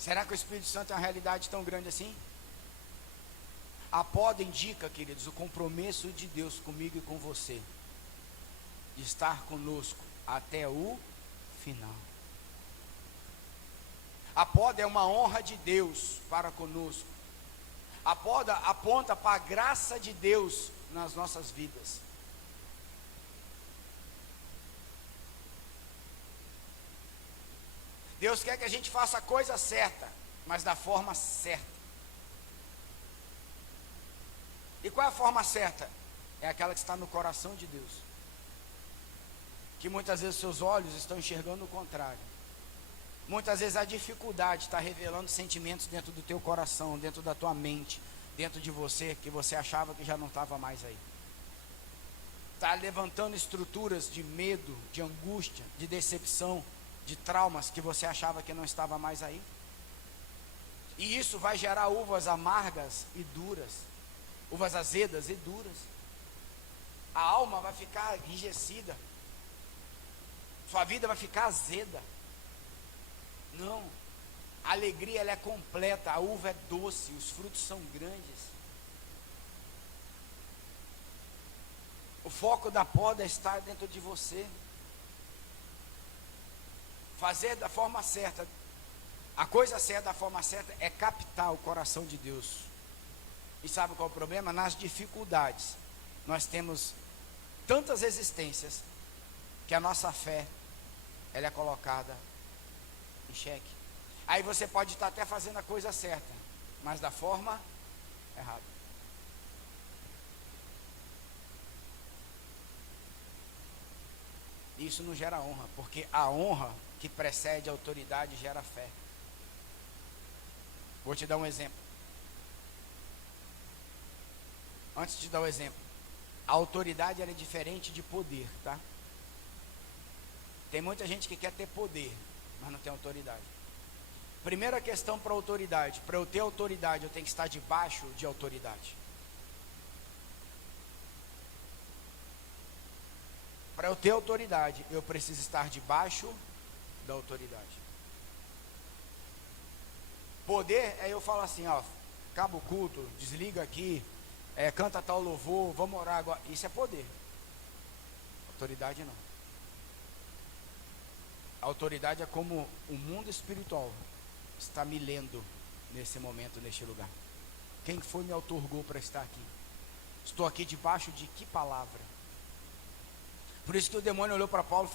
Será que o Espírito Santo é uma realidade tão grande assim? A poda indica, queridos, o compromisso de Deus comigo e com você, de estar conosco até o final. A poda é uma honra de Deus para conosco. A poda aponta para a graça de Deus nas nossas vidas. Deus quer que a gente faça a coisa certa, mas da forma certa. E qual é a forma certa? É aquela que está no coração de Deus. Que muitas vezes seus olhos estão enxergando o contrário. Muitas vezes a dificuldade está revelando sentimentos dentro do teu coração, dentro da tua mente, dentro de você, que você achava que já não estava mais aí. Está levantando estruturas de medo, de angústia, de decepção, de traumas que você achava que não estava mais aí. E isso vai gerar uvas amargas e duras, uvas azedas e duras. A alma vai ficar enrijecida, sua vida vai ficar azeda. Não, a alegria ela é completa, a uva é doce, os frutos são grandes. O foco da poda está dentro de você. Fazer da forma certa, a coisa certa da forma certa é captar o coração de Deus. E sabe qual é o problema? Nas dificuldades, nós temos tantas resistências, que a nossa fé, ela é colocada em xeque. Aí você pode estar até fazendo a coisa certa, mas da forma errada. Isso não gera honra, porque a honra que precede a autoridade gera fé. Vou te dar um exemplo. Antes de dar o exemplo, A autoridade ela é diferente de poder, tá? Tem muita gente que quer ter poder, mas não tem autoridade. Primeira questão para autoridade: para eu ter autoridade, eu tenho que estar debaixo de autoridade. Para eu ter autoridade, eu preciso estar debaixo da autoridade. Poder é eu falo assim, ó, acaba o culto, desliga aqui, canta tal louvor, vamos orar agora. Isso é poder. Autoridade não. A autoridade é como o mundo espiritual está me lendo nesse momento, neste lugar. Quem foi me outorgou para estar aqui? Estou aqui debaixo de que palavra? Por isso que o demônio olhou para Paulo,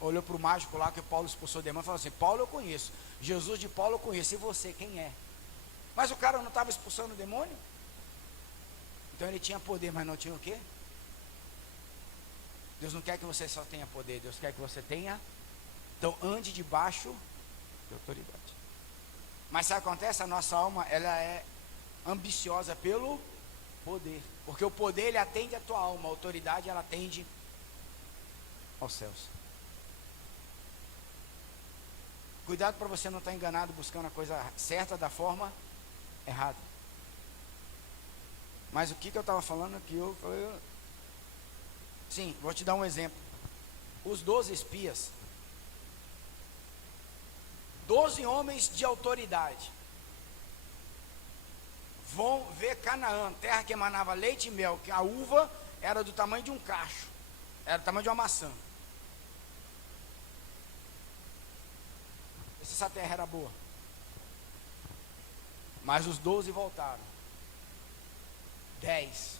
olhou para o mágico lá que Paulo expulsou o demônio e falou assim: Paulo eu conheço, Jesus de Paulo eu conheço, e você quem é? Mas o cara não estava expulsando o demônio? Então ele tinha poder, mas não tinha o quê? Deus não quer que você só tenha poder, Deus quer que você tenha. Então ande debaixo de autoridade. Mas sabe o que acontece? A nossa alma, ela é ambiciosa pelo poder, porque o poder ele atende a tua alma, a autoridade ela atende aos céus. Cuidado para você não estar enganado buscando a coisa certa da forma errada. Mas o que eu estava falando aqui? Eu falei, sim, vou te dar um exemplo. Os 12 espias, 12 homens de autoridade, vão ver Canaã, terra que emanava leite e mel, que a uva era do tamanho de um cacho, era do tamanho de uma maçã. Essa terra era boa. Mas os 12 voltaram. 10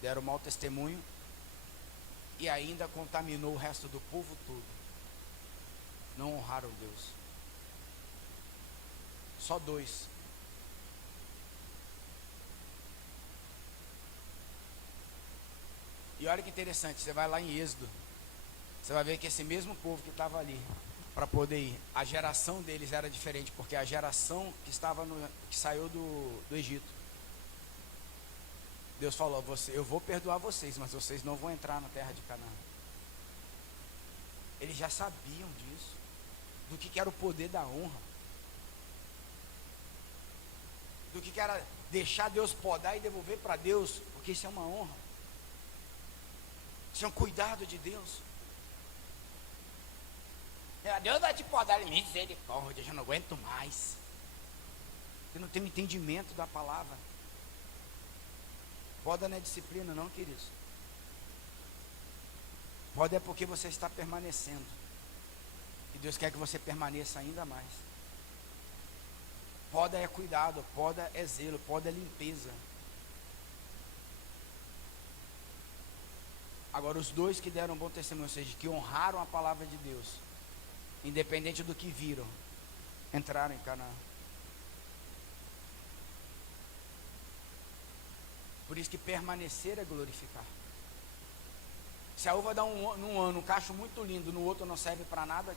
deram mau testemunho e ainda contaminou o resto do povo todo. Não honraram Deus. Só 2. E olha que interessante, você vai lá em Êxodo, você vai ver que esse mesmo povo que estava ali para poder ir, a geração deles era diferente, porque a geração que saiu do Egito, Deus falou: eu vou perdoar vocês, mas vocês não vão entrar na terra de Canaã. Eles já sabiam disso, do que era o poder da honra, do que era deixar Deus podar e devolver para Deus, porque isso é uma honra, isso é um cuidado de Deus. Deus vai te podar, misericórdia, eu já não aguento mais. Você não tem um entendimento da palavra. Poda não é disciplina não, queridos. Poda é porque você está permanecendo, e Deus quer que você permaneça ainda mais. Poda é cuidado, poda é zelo, poda é limpeza. Agora os 2 que deram um bom testemunho, ou seja, que honraram a palavra de Deus, independente do que viram, entraram em Canaã. Por isso que permanecer é glorificar. Se a uva dá num ano um cacho muito lindo, no outro não serve para nada,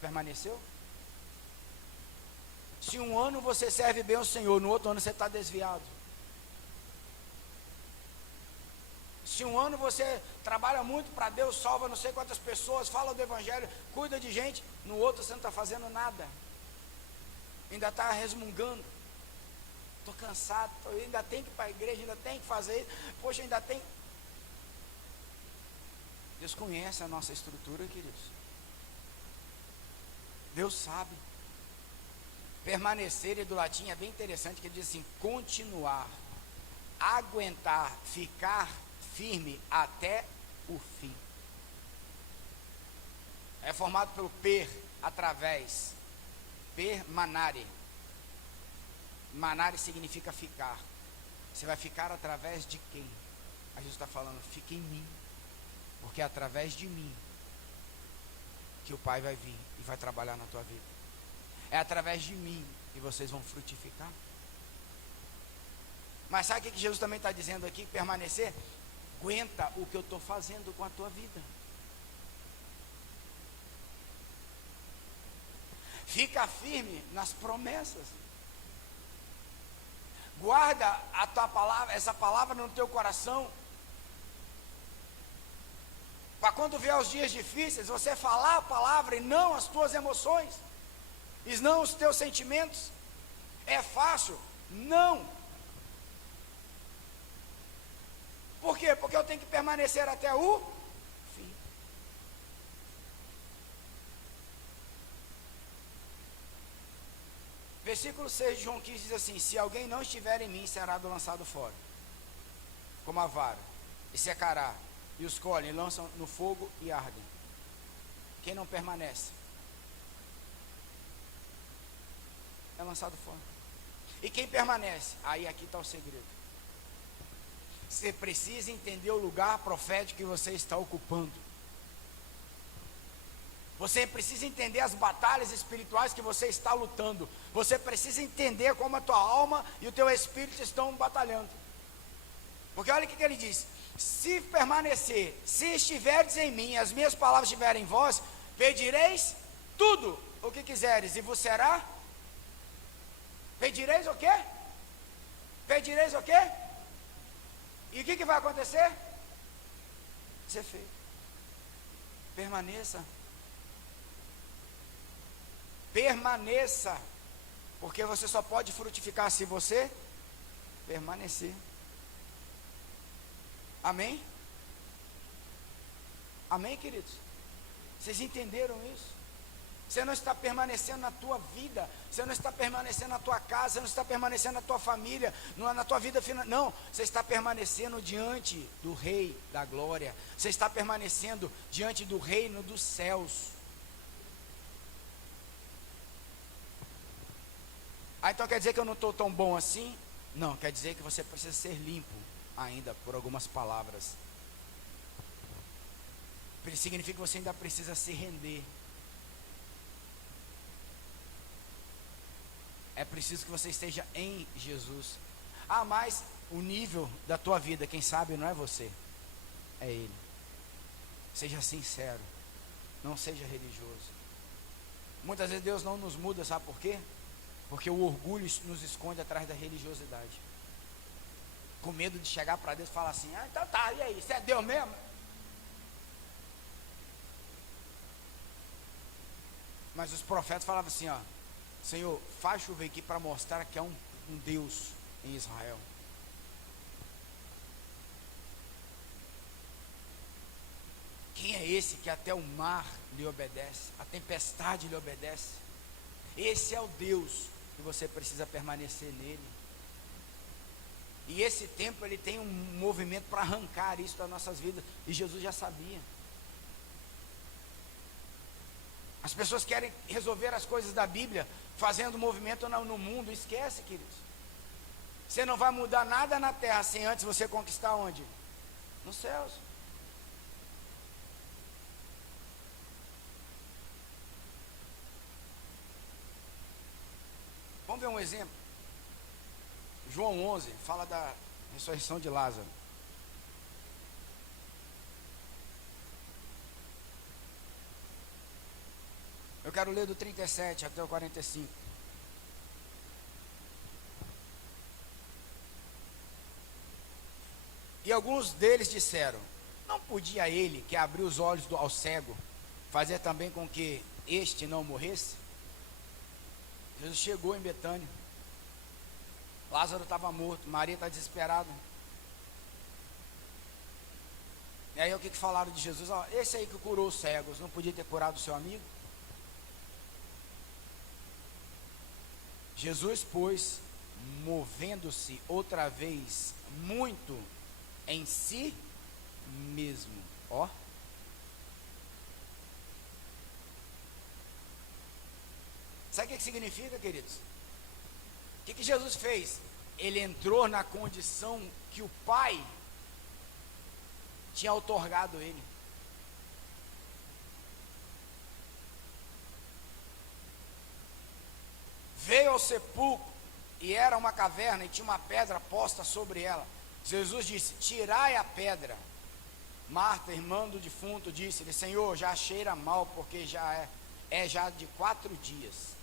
permaneceu? Se um ano você serve bem ao Senhor, no outro ano você está desviado. Se um ano você trabalha muito para Deus, salva não sei quantas pessoas, fala do Evangelho, cuida de gente, no outro você não está fazendo nada, ainda está resmungando. Estou cansado, ainda tenho que ir para a igreja, ainda tenho que fazer isso, poxa, ainda tem. Deus conhece a nossa estrutura, queridos. Deus sabe. Permanecer, e do latim é bem interessante, que ele diz assim: continuar, aguentar, ficar firme até o fim. É formado pelo através, manare. Manare significa ficar. Você vai ficar através de quem? A gente está falando, fica em mim, porque é através de mim que o Pai vai vir e vai trabalhar na tua vida. É através de mim que vocês vão frutificar. Mas sabe o que Jesus também está dizendo aqui? Permanecer. Aguenta o que eu estou fazendo com a tua vida. Fica firme nas promessas. Guarda a tua palavra, essa palavra no teu coração, quando vier os dias difíceis, você falar a palavra e não as tuas emoções, e não os teus sentimentos. É fácil? Não. Por quê? Porque eu tenho que permanecer até o fim. Versículo 6 de João 15 diz assim: se alguém não estiver em mim, será lançado fora, como a vara, e secará, e os colhem, e lançam no fogo e ardem. Quem não permanece é lançado fora. E quem permanece? Aí aqui está o segredo. Você precisa entender o lugar profético que você está ocupando. Você precisa entender as batalhas espirituais que você está lutando. Você precisa entender como a tua alma e o teu espírito estão batalhando. Porque olha o que ele diz: se permanecer, se estiverdes em mim, as minhas palavras estiverem em vós, pedireis tudo o que quiseres, e vos será. Pedireis o quê? Pedireis o quê? E o que vai acontecer? Ser feito. Permaneça. Permaneça. Porque você só pode frutificar se você permanecer. Amém? Amém, queridos? Vocês entenderam isso? Você não está permanecendo na tua vida, você não está permanecendo na tua casa, você não está permanecendo na tua família, na tua vida financeira. Não, você está permanecendo diante do Rei da Glória. Você está permanecendo diante do reino dos céus. Ah, então quer dizer que eu não estou tão bom assim? Não, quer dizer que você precisa ser limpo ainda por algumas palavras. Significa que você ainda precisa se render. É preciso que você esteja em Jesus. Ah, mas o nível da tua vida, quem sabe não é você, é Ele. Seja sincero, não seja religioso. Muitas vezes Deus não nos muda, sabe por quê? Porque o orgulho nos esconde atrás da religiosidade. Com medo de chegar para Deus e falar assim: ah, então tá, e aí, você é Deus mesmo? Mas os profetas falavam assim, ó: Senhor, faz chover aqui para mostrar que há um Deus em Israel. Quem é esse que até o mar lhe obedece, a tempestade lhe obedece? Esse é o Deus que você precisa permanecer nele. E esse tempo ele tem um movimento para arrancar isso das nossas vidas, e Jesus já sabia. As pessoas querem resolver as coisas da Bíblia fazendo movimento no mundo. Esquece, queridos. Você não vai mudar nada na terra sem antes você conquistar onde? Nos céus. Vamos ver um exemplo. João 11 fala da ressurreição de Lázaro. Eu quero ler do 37 até o 45. E alguns deles disseram: não podia ele, que abriu os olhos ao cego, fazer também com que este não morresse? Jesus chegou em Betânia. Lázaro estava morto, Maria está desesperada. E aí o que falaram de Jesus? Ó, esse aí que curou os cegos, não podia ter curado o seu amigo? Jesus, pois, movendo-se outra vez muito em si mesmo, ó. Sabe o que significa, queridos? O que Jesus fez? Ele entrou na condição que o Pai tinha outorgado ele. Veio ao sepulcro, e era uma caverna, e tinha uma pedra posta sobre ela. Jesus disse: tirai a pedra. Marta, irmã do defunto, disse-lhe: Senhor, já cheira mal, porque já é já de 4 dias.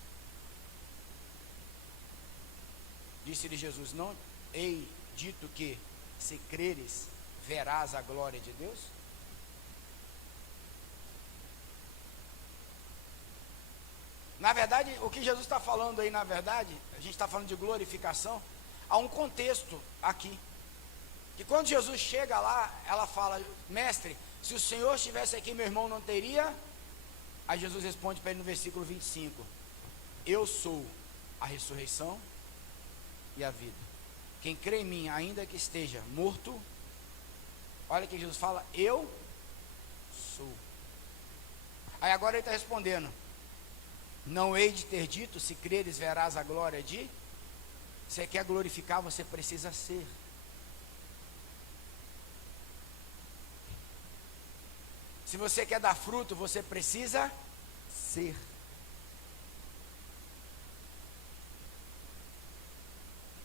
Disse-lhe Jesus: não hei dito que, se creres, verás a glória de Deus? Na verdade, o que Jesus está falando aí, na verdade, a gente está falando de glorificação, há um contexto aqui. Que quando Jesus chega lá, ela fala: mestre, se o Senhor estivesse aqui, meu irmão não teria. Aí Jesus responde para ele no versículo 25: eu sou a ressurreição e a vida. Quem crê em mim, ainda que esteja morto, olha que Jesus fala: eu sou. Aí agora ele está respondendo: não hei de ter dito, se creres verás a glória de. Você quer glorificar, você precisa ser. Se você quer dar fruto, você precisa ser.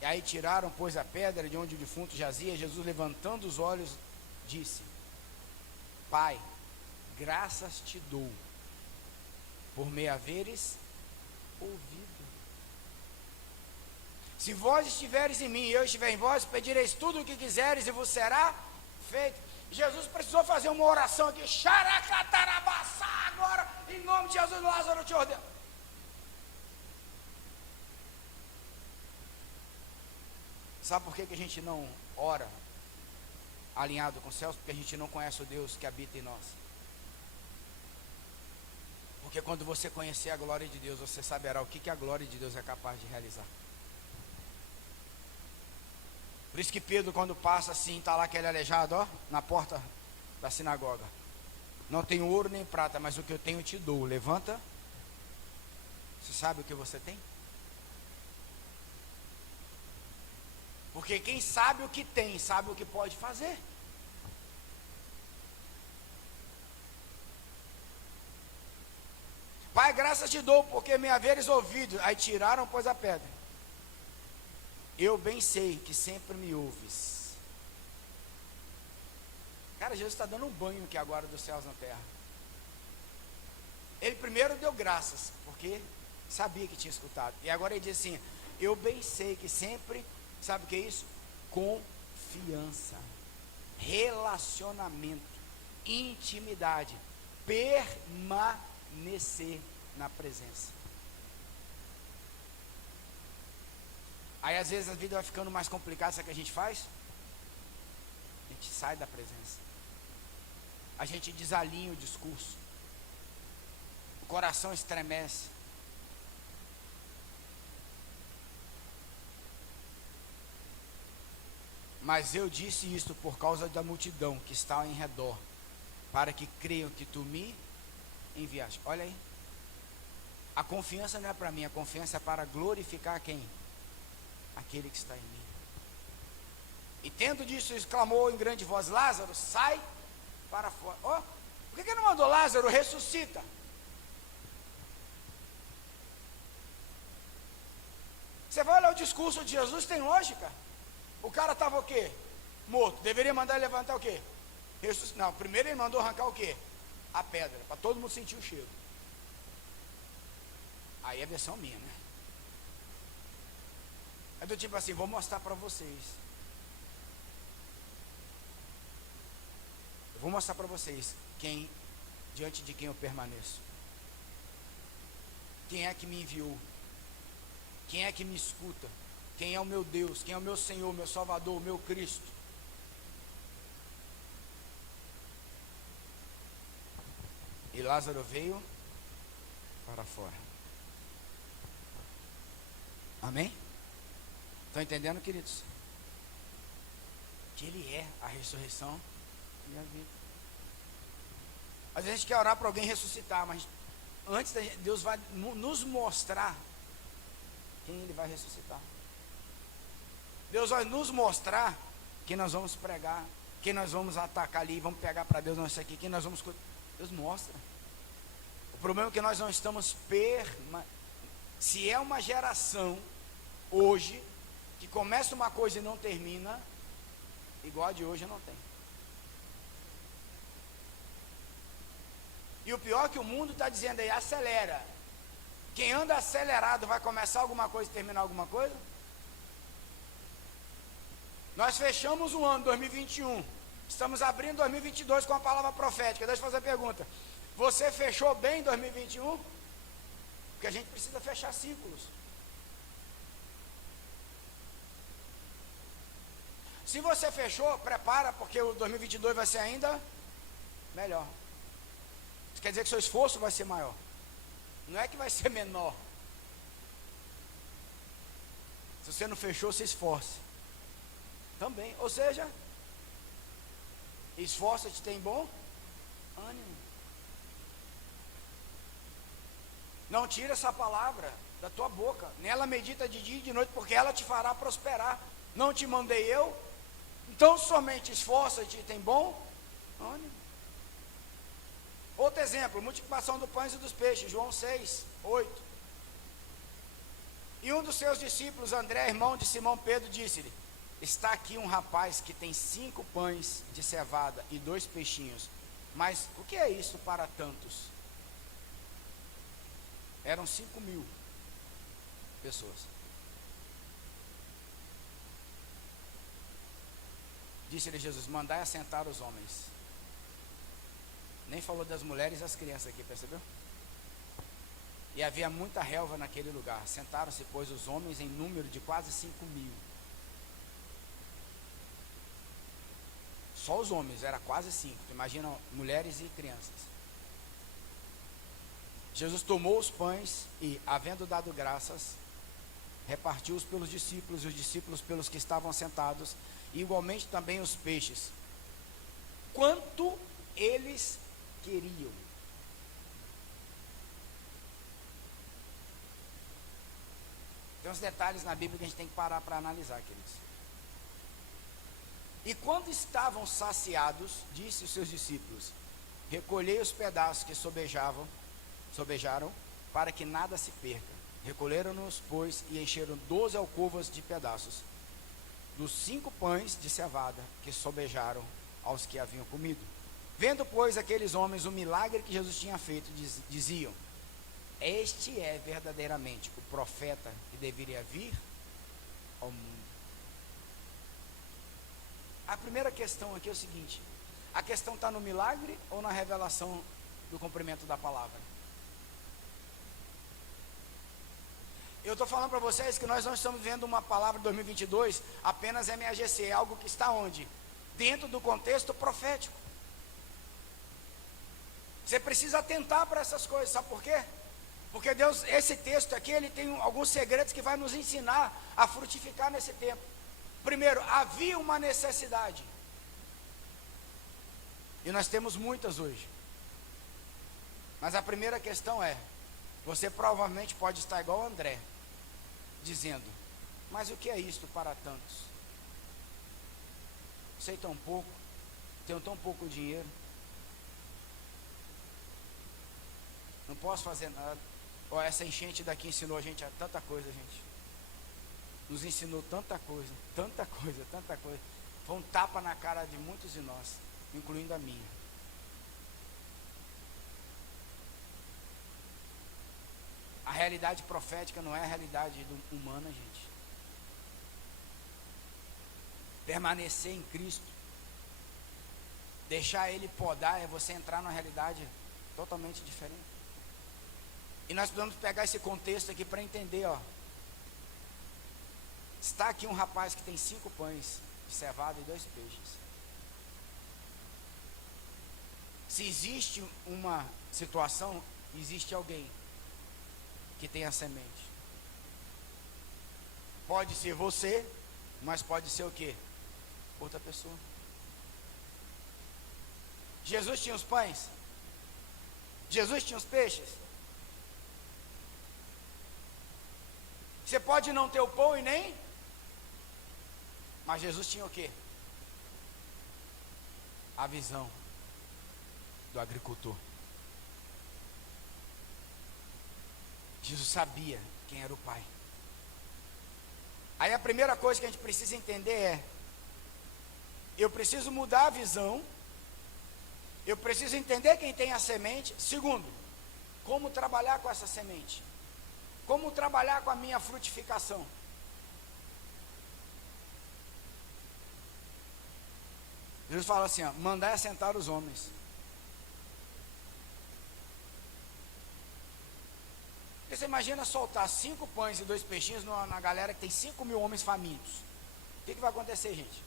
E aí tiraram, pois, a pedra de onde o defunto jazia. Jesus, levantando os olhos, disse: Pai, graças te dou, por me haveres ouvido. Se vós estiveres em mim e eu estiver em vós, pedireis tudo o que quiseres e vos será feito. Jesus precisou fazer uma oração aqui, xaracatarabaçá, agora, em nome de Jesus, Lázaro, eu te ordeno. Sabe por que a gente não ora alinhado com os céus? Porque a gente não conhece o Deus que habita em nós. Porque quando você conhecer a glória de Deus, você saberá o que a glória de Deus é capaz de realizar. Por isso que Pedro, quando passa assim, está lá aquele aleijado, ó, na porta da sinagoga: não tenho ouro nem prata, mas o que eu tenho eu te dou. Levanta. Você sabe o que você tem? Porque quem sabe o que tem, sabe o que pode fazer. Pai, graças te dou, porque me haveres ouvido. Aí tiraram, pois, a pedra. Eu bem sei que sempre me ouves. Cara, Jesus está dando um banho aqui agora dos céus na terra. Ele primeiro deu graças, porque sabia que tinha escutado. E agora ele diz assim: eu bem sei que sempre, sabe o que é isso? Confiança, relacionamento, intimidade, permanecer na presença. Aí às vezes a vida vai ficando mais complicada, sabe o que a gente faz? A gente sai da presença. A gente desalinha o discurso. O coração estremece. Mas eu disse isto por causa da multidão que está em redor, para que creiam que tu me enviaste. Olha aí. A confiança não é para mim, a confiança é para glorificar quem? Aquele que está em mim. E tendo disso, exclamou em grande voz: Lázaro, sai para fora. Oh, por que não mandou Lázaro? Ressuscita. Você vai olhar o discurso de Jesus, tem lógica? O cara estava o quê? Morto. Deveria mandar ele levantar o quê? Não, primeiro ele mandou arrancar o quê? A pedra, para todo mundo sentir o cheiro. Aí é a versão minha, né? É do tipo assim: vou mostrar para vocês. Eu vou mostrar para vocês diante de quem eu permaneço. Quem é que me enviou? Quem é que me escuta? Quem é o meu Deus? Quem é o meu Senhor, meu Salvador, o meu Cristo? E Lázaro veio para fora. Amém? Estão entendendo, queridos? Que Ele é a ressurreição e a vida. Às vezes a gente quer orar para alguém ressuscitar, mas antes Deus vai nos mostrar quem Ele vai ressuscitar. Deus vai nos mostrar quem nós vamos pregar, quem nós vamos atacar ali, vamos pegar para Deus, não, isso aqui, quem nós vamos... Deus mostra. O problema é que nós não estamos Se é uma geração hoje que começa uma coisa e não termina, igual a de hoje não tem. E o pior é que o mundo está dizendo aí: acelera. Quem anda acelerado vai começar alguma coisa e terminar alguma coisa? Nós fechamos o ano 2021, estamos abrindo 2022 com a palavra profética. Deixa eu fazer a pergunta: você fechou bem 2021? Porque a gente precisa fechar ciclos. Se você fechou, prepara, porque o 2022 vai ser ainda melhor. Isso quer dizer que seu esforço vai ser maior. Não é que vai ser menor. Se você não fechou, se esforce. Também. Ou seja, esforça-te, tem bom ânimo. Não tira essa palavra da tua boca. Nela medita de dia e de noite, porque ela te fará prosperar. Não te mandei eu? Então somente esforça-te, tem bom ânimo. Outro exemplo, multiplicação dos pães e dos peixes, João 6, 8. E um dos seus discípulos, André, irmão de Simão Pedro, disse-lhe: está aqui um rapaz que tem 5 pães de cevada e 2 peixinhos. Mas o que é isso para tantos? Eram 5.000 pessoas. Disse-lhe Jesus: mandai assentar os homens. Nem falou das mulheres e das crianças aqui, percebeu? E havia muita relva naquele lugar. Sentaram-se, pois, os homens em número de quase 5.000. Só os homens, era quase 5. Imagina mulheres e crianças. Jesus tomou os pães e, havendo dado graças, repartiu-os pelos discípulos, e os discípulos pelos que estavam sentados, e igualmente também os peixes, quanto eles queriam. Tem uns detalhes na Bíblia que a gente tem que parar para analisar, queridos. E quando estavam saciados, disse os seus discípulos: recolhei os pedaços que sobejaram, para que nada se perca. Recolheram-nos, pois, e encheram 12 alcovas de pedaços, dos 5 pães de cevada que sobejaram aos que haviam comido. Vendo, pois, aqueles homens o milagre que Jesus tinha feito, diziam: este é verdadeiramente o profeta que deveria vir ao mundo. A primeira questão aqui é o seguinte: a questão está no milagre ou na revelação do cumprimento da palavra? Eu estou falando para vocês que nós não estamos vendo uma palavra de 2022 apenas MAGC, é algo que está onde? Dentro do contexto profético. Você precisa atentar para essas coisas, sabe por quê? Porque Deus, esse texto aqui, ele tem alguns segredos que vai nos ensinar a frutificar nesse tempo. Primeiro, havia uma necessidade. E nós temos muitas hoje. Mas a primeira questão é: você provavelmente pode estar igual o André, dizendo: mas o que é isto para tantos? Sei tão pouco, tenho tão pouco dinheiro, não posso fazer nada. Ó, essa enchente daqui ensinou a gente a tanta coisa, gente. Nos ensinou tanta coisa, tanta coisa, tanta coisa. Foi um tapa na cara de muitos de nós, incluindo a minha. A realidade profética não é a realidade humana, gente. Permanecer em Cristo, deixar Ele podar, é você entrar numa realidade totalmente diferente. E nós precisamos pegar esse contexto aqui para entender, ó. Está aqui um rapaz que tem 5 pães de cevada e 2 peixes. Se existe uma situação, existe alguém que tem a semente. Pode ser você, mas pode ser o quê? Outra pessoa. Jesus tinha os pães? Jesus tinha os peixes? Você pode não ter o pão e nem, mas Jesus tinha o quê? A visão do agricultor. Jesus sabia quem era o Pai. Aí a primeira coisa que a gente precisa entender é: eu preciso mudar a visão, eu preciso entender quem tem a semente. Segundo, como trabalhar com essa semente? Como trabalhar com a minha frutificação? Jesus fala assim, ó: mandai assentar os homens. Porque você imagina soltar 5 pães e 2 peixinhos na galera que tem 5.000 homens famintos. O que vai acontecer, gente?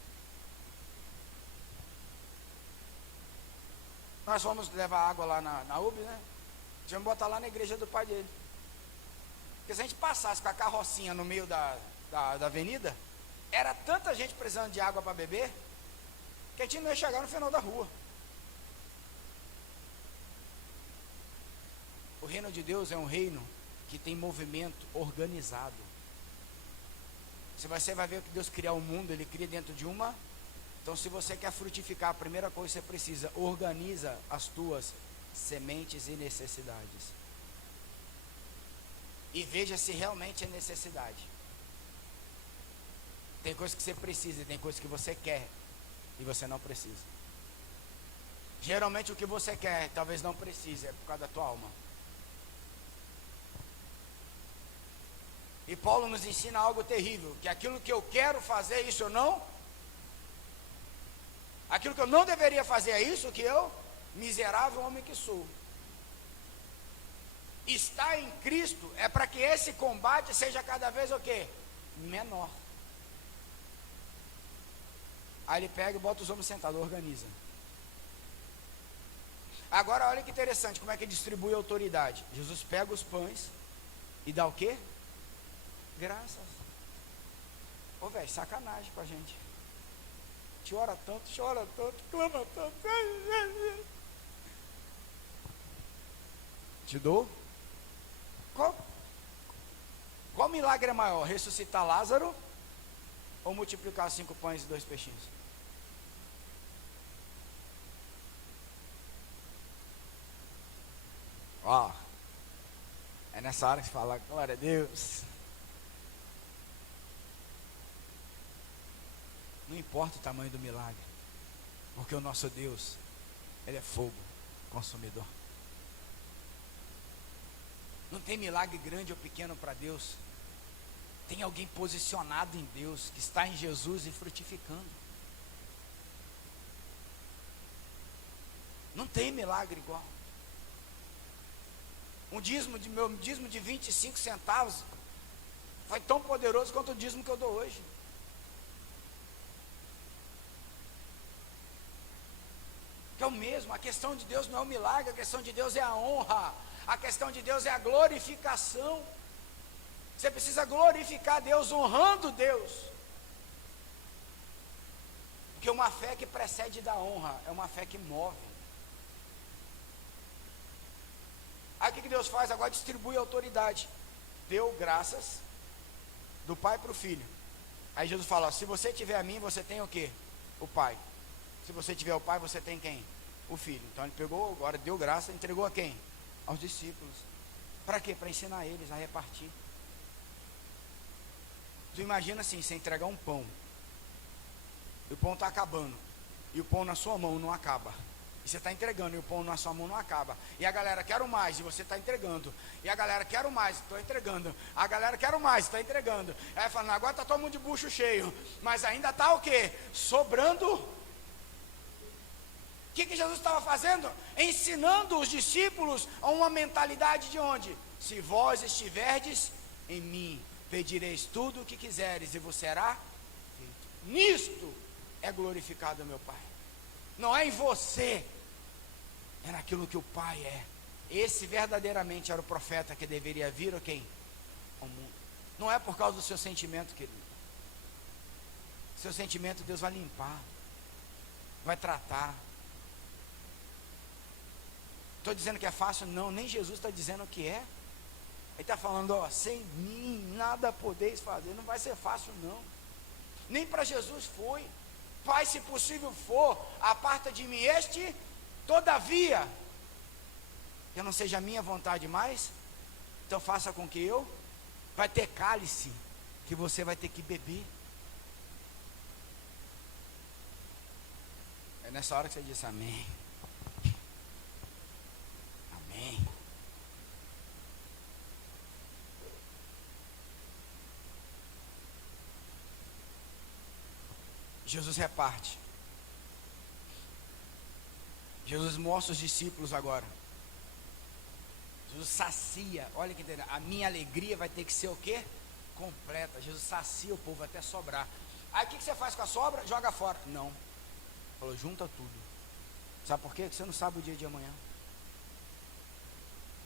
Nós fomos levar água lá na UB, né? Tivemos que botar lá na igreja do pai dele. Porque se a gente passasse com a carrocinha no meio da avenida, era tanta gente precisando de água para beber, que a gente não ia chegar no final da rua. O reino de Deus é um reino que tem movimento organizado. Você vai ver que Deus criar o mundo, Ele cria dentro de uma. Então, se você quer frutificar, a primeira coisa que você precisa, organiza as tuas sementes e necessidades. E veja se realmente é necessidade. Tem coisa que você precisa e tem coisa que você quer e você não precisa. Geralmente o que você quer, talvez não precise, é por causa da tua alma. E Paulo nos ensina algo terrível, que aquilo que eu quero fazer, isso eu não. Aquilo que eu não deveria fazer é isso que eu, miserável homem que sou. Estar em Cristo é para que esse combate seja cada vez o quê? Menor. Aí ele pega e bota os homens sentados, organiza. Agora olha que interessante, como é que ele distribui a autoridade. Jesus pega os pães e dá o quê? Graças. Ô velho, sacanagem com a gente. Chora tanto, clama tanto. Te dou? Qual milagre é maior? Ressuscitar Lázaro ou multiplicar 5 pães e 2 peixinhos? Ó, é nessa hora que você fala, glória a Deus. Não importa o tamanho do milagre, porque o nosso Deus, Ele é fogo consumidor. Não tem milagre grande ou pequeno para Deus. Tem alguém posicionado em Deus, que está em Jesus e frutificando. Não tem milagre igual. Meu dízimo de 25 centavos foi tão poderoso quanto o dízimo que eu dou hoje. Que é o mesmo. A questão de Deus não é o milagre, a questão de Deus é a honra, a questão de Deus é a glorificação. Você precisa glorificar Deus, honrando Deus, porque uma fé que precede da honra é uma fé que move. Aí o que Deus faz agora? Distribui a autoridade. Deu graças do pai para o filho. Aí Jesus fala, ó, se você tiver a mim, você tem o quê? O pai. Se você tiver o pai, você tem quem? O filho. Então ele pegou, agora deu graça, entregou a quem? Aos discípulos. Para quê? Para ensinar eles a repartir. Tu imagina assim, você entregar um pão, e o pão está acabando, e o pão na sua mão não acaba. E você está entregando, e o pão na sua mão não acaba. E a galera, quero mais, e você está entregando. E a galera, quero mais, estou entregando. A galera, quero mais, está entregando. Aí falando, agora está todo mundo de bucho cheio. Mas ainda está o quê? Sobrando. O que Jesus estava fazendo? Ensinando os discípulos a uma mentalidade de onde? Se vós estiverdes em mim, pedireis tudo o que quiseres, e vos será feito. Nisto é glorificado o meu Pai. Não é em você, é naquilo que o Pai é. Esse verdadeiramente era o profeta que deveria vir, ou quem? Ao mundo. Não é por causa do seu sentimento, querido. Seu sentimento Deus vai limpar, vai tratar. Estou dizendo que é fácil? Não, nem Jesus está dizendo que é. Ele está falando, ó, sem mim nada podeis fazer. Não vai ser fácil não. Nem para Jesus foi. Pai, se possível for, aparta de mim este, todavia, que não seja a minha vontade mais, então faça com que eu, vai ter cálice, que você vai ter que beber. É nessa hora que você diz amém. Amém. Jesus reparte. Jesus mostra os discípulos agora. Jesus sacia, olha que interessante, a minha alegria vai ter que ser o quê? Completa. Jesus sacia o povo até sobrar. Aí o que você faz com a sobra? Joga fora. Não. Falou, junta tudo. Sabe por quê? Porque você não sabe o dia de amanhã.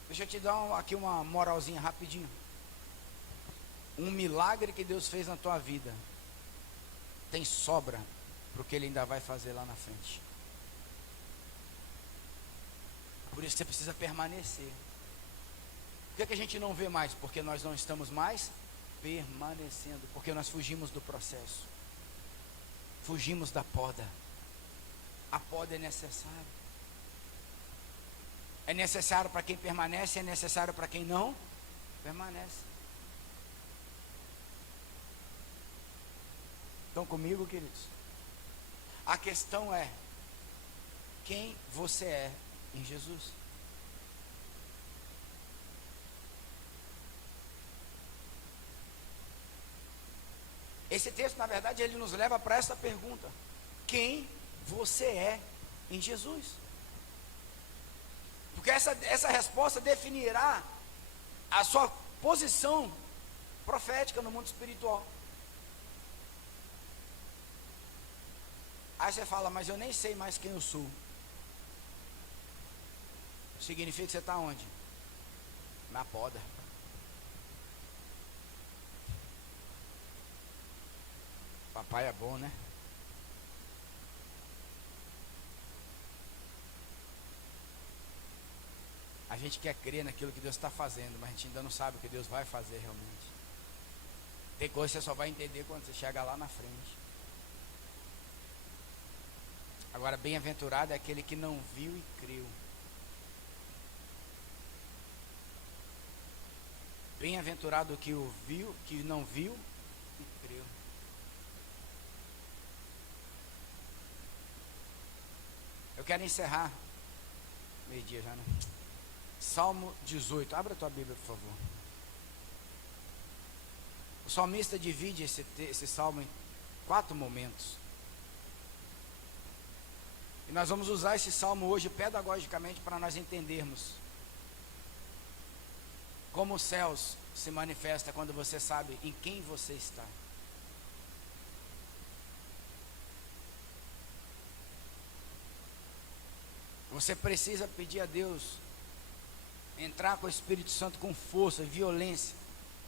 Deixa eu te dar aqui uma moralzinha rapidinho. Um milagre que Deus fez na tua vida tem sobra para o que Ele ainda vai fazer lá na frente. Por isso você precisa permanecer. Por que a gente não vê mais? Porque nós não estamos mais permanecendo. Porque nós fugimos do processo. Fugimos da poda. A poda é necessária. É necessário para quem permanece, é necessário para quem não permanece. Estão comigo, queridos? A questão é: quem você é em Jesus? Esse texto, na verdade, ele nos leva para essa pergunta: quem você é em Jesus? Porque essa resposta definirá a sua posição profética no mundo espiritual. Aí você fala, mas eu nem sei mais quem eu sou. Significa que você está onde? Na poda. Papai é bom, né? A gente quer crer naquilo que Deus está fazendo, mas a gente ainda não sabe o que Deus vai fazer realmente. Tem coisa que você só vai entender quando você chegar lá na frente. Agora, bem-aventurado é aquele que não viu e creu. Bem-aventurado o que ouviu, que não viu e creu. Eu quero encerrar. Meio-dia já, né? Salmo 18. Abra a tua Bíblia, por favor. O salmista divide esse salmo em 4 momentos. E nós vamos usar esse salmo hoje pedagogicamente para nós entendermos como os céus se manifesta quando você sabe em quem você está. Você precisa pedir a Deus entrar com o Espírito Santo com força e violência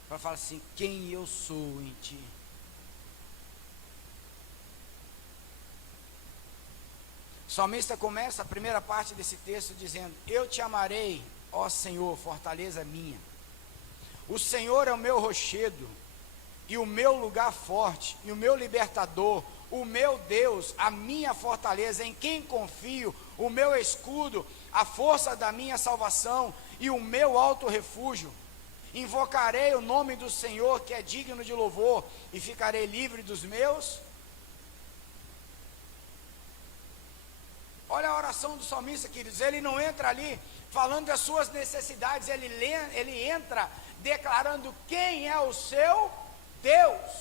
para falar assim: quem eu sou em ti. O salmista começa a primeira parte desse texto dizendo: eu te amarei, ó Senhor, fortaleza minha. O Senhor é o meu rochedo e o meu lugar forte e o meu libertador, o meu Deus, a minha fortaleza, em quem confio, o meu escudo, a força da minha salvação e o meu alto refúgio. Invocarei o nome do Senhor, que é digno de louvor, e ficarei livre dos meus. Olha a oração do salmista, queridos. Ele não entra ali falando das suas necessidades, ele entra declarando quem é o seu Deus.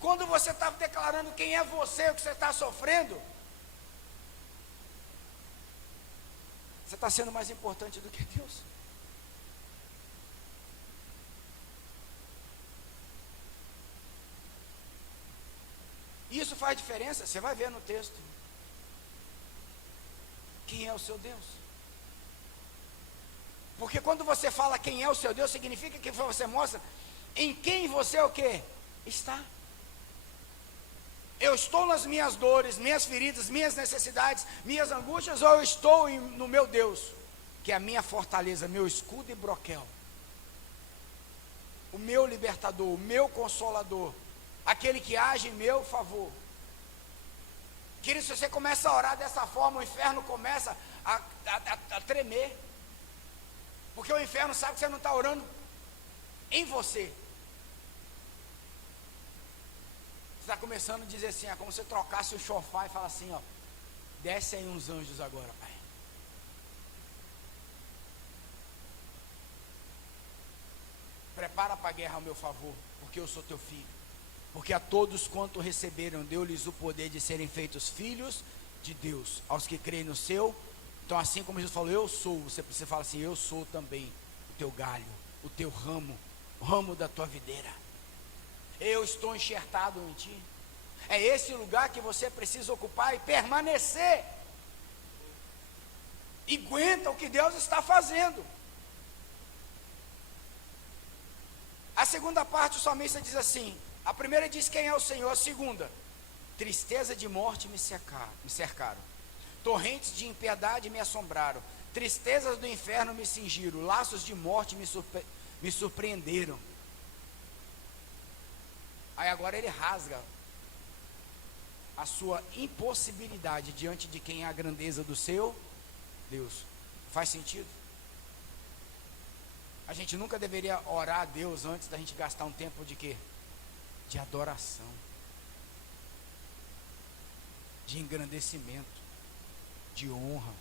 Quando você está declarando quem é você, o que você está sofrendo, você está sendo mais importante do que Deus. Isso faz diferença, você vai ver no texto. Quem é o seu Deus? Porque quando você fala quem é o seu Deus, significa que você mostra em quem você o quê? Está. Eu estou nas minhas dores, minhas feridas, minhas necessidades, minhas angústias, ou eu estou no meu Deus, que é a minha fortaleza, meu escudo e broquel, o meu libertador, o meu consolador, aquele que age em meu favor. Querido, se você começa a orar dessa forma, o inferno começa a tremer, porque o inferno sabe que você não está orando em você. Você está começando a dizer assim, é como se você trocasse o chofar e fala assim, ó, desce aí uns anjos agora, pai. Prepara para a guerra ao meu favor, porque eu sou teu filho. Porque a todos quanto receberam, deu-lhes o poder de serem feitos filhos de Deus, aos que creem no seu Então, assim como Jesus falou, eu sou, você precisa falar assim, eu sou também o teu galho, o teu ramo, o ramo da tua videira. Eu estou enxertado em ti. É esse lugar que você precisa ocupar e permanecer. E aguenta o que Deus está fazendo. A segunda parte o salmista diz assim, a primeira diz quem é o Senhor, a segunda, tristeza de morte me cercaram, torrentes de impiedade me assombraram, tristezas do inferno me cingiram, laços de morte me surpreenderam. Aí agora ele rasga a sua impossibilidade diante de quem é a grandeza do seu Deus. Faz sentido? A gente nunca deveria orar a Deus antes da gente gastar um tempo de quê? De adoração, de engrandecimento, de honra.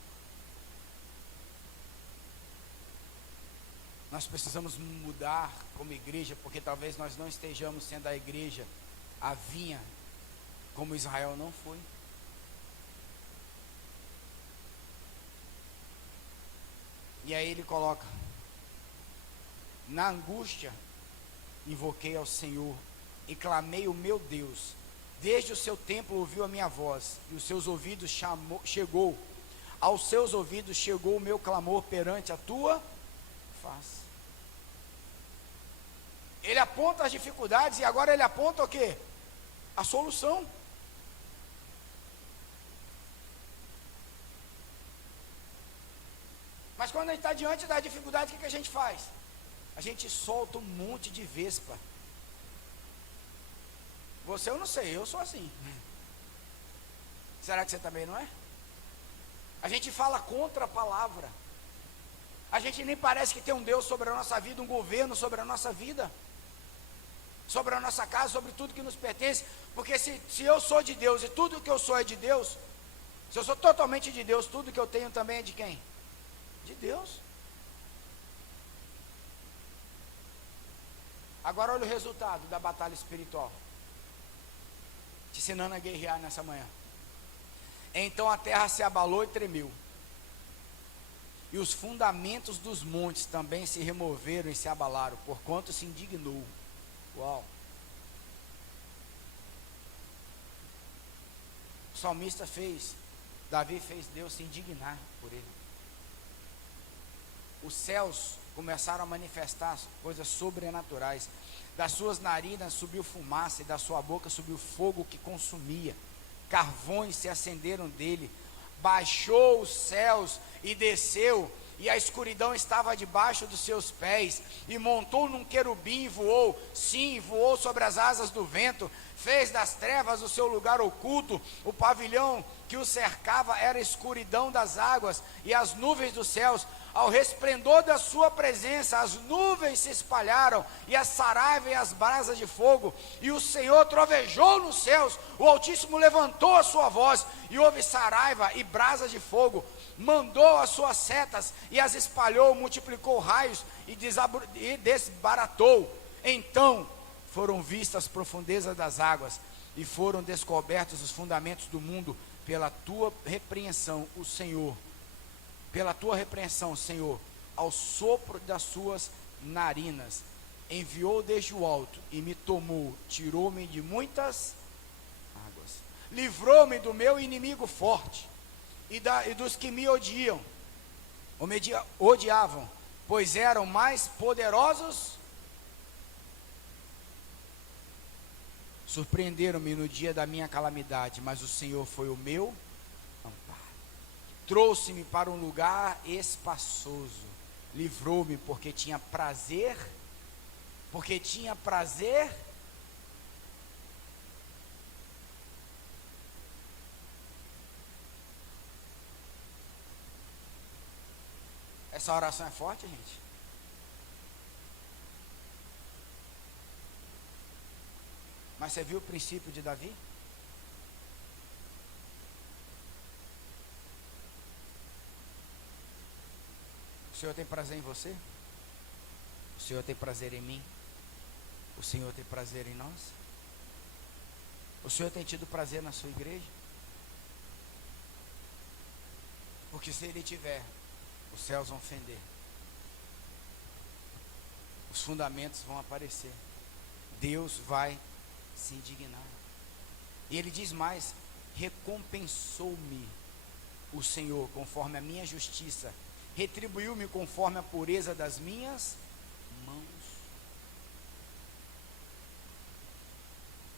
Nós precisamos mudar como igreja, porque talvez nós não estejamos sendo a igreja, a vinha, como Israel não foi. E aí ele coloca, na angústia, invoquei ao Senhor e clamei o meu Deus. Desde o seu templo ouviu a minha voz, e os seus ouvidos chegou. Aos seus ouvidos chegou o meu clamor perante a tua face. Ele aponta as dificuldades e agora ele aponta o quê? A solução. Mas quando a gente está diante da dificuldade, o que a gente faz? A gente solta um monte de vespa. Você eu não sei, eu sou assim. Será que você também não é? A gente fala contra a palavra. A gente nem parece que tem um Deus sobre a nossa vida, um governo sobre a nossa vida, sobre a nossa casa, sobre tudo que nos pertence. Porque se eu sou de Deus e tudo que eu sou é de Deus, se eu sou totalmente de Deus, tudo que eu tenho também é de quem? De Deus. Agora olha o resultado da batalha espiritual, te ensinando a guerrear nessa manhã. Então a terra se abalou e tremeu, e os fundamentos dos montes também se removeram e se abalaram, porquanto se indignou. Uau! O salmista Davi fez Deus se indignar por ele. Os céus começaram a manifestar coisas sobrenaturais. Das suas narinas subiu fumaça, e da sua boca subiu fogo que consumia. Carvões se acenderam dele. Baixou os céus e desceu, e a escuridão estava debaixo dos seus pés. E montou num querubim e voou, sim, voou sobre as asas do vento. Fez das trevas o seu lugar oculto. O pavilhão que o cercava era a escuridão das águas e as nuvens dos céus. Ao resplendor da sua presença, as nuvens se espalharam, e a saraiva e as brasas de fogo. E o Senhor trovejou nos céus, o Altíssimo levantou a sua voz, e houve saraiva e brasas de fogo. Mandou as suas setas, e as espalhou, multiplicou raios, e desbaratou. Então foram vistas as profundezas das águas, e foram descobertos os fundamentos do mundo, pela tua repreensão, o Senhor. Pela tua repreensão, Senhor, ao sopro das suas narinas, enviou desde o alto e me tomou, tirou-me de muitas águas, livrou-me do meu inimigo forte e dos que me odiam, ou me odiavam, pois eram mais poderosos. Surpreenderam-me no dia da minha calamidade, mas o Senhor foi o meu amparo. Trouxe-me para um lugar espaçoso, livrou-me porque tinha prazer, Essa oração é forte, gente. Mas você viu o princípio de Davi? O Senhor tem prazer em você? O Senhor tem prazer em mim? O Senhor tem prazer em nós? O Senhor tem tido prazer na sua igreja? Porque Porque se ele tiver, os céus vão fender, os fundamentos vão aparecer, Deus vai se indignar. E ele diz mais: recompensou-me o Senhor conforme a minha justiça, retribuiu-me conforme a pureza das minhas mãos.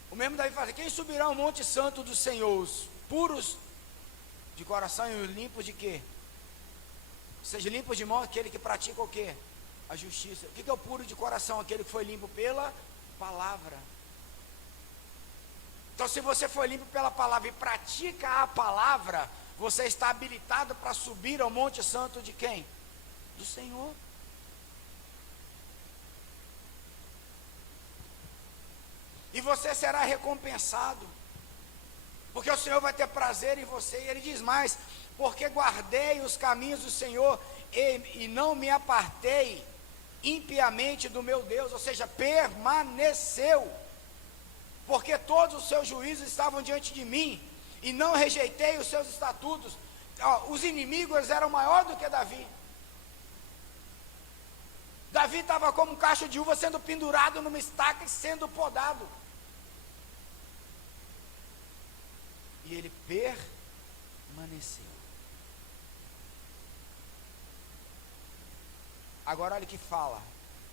O mesmo Davi fala: quem subirá ao monte santo do Senhor? Os puros de coração e os limpos de quê? Ou seja, limpos de mão, aquele que pratica o quê? A justiça. O que é o puro de coração? Aquele que foi limpo pela palavra. Então, se você foi limpo pela palavra e pratica a palavra, você está habilitado para subir ao monte santo de quem? Do Senhor. E você será recompensado, porque o Senhor vai ter prazer em você. E ele diz mais: porque guardei os caminhos do Senhor e não me apartei impiamente do meu Deus. Ou seja, permaneceu, porque todos os seus juízos estavam diante de mim, e não rejeitei os seus estatutos. Os inimigos eram maior do que Davi. Davi estava como um cacho de uva sendo pendurado numa estaca e sendo podado. E ele permaneceu. Agora olha que fala,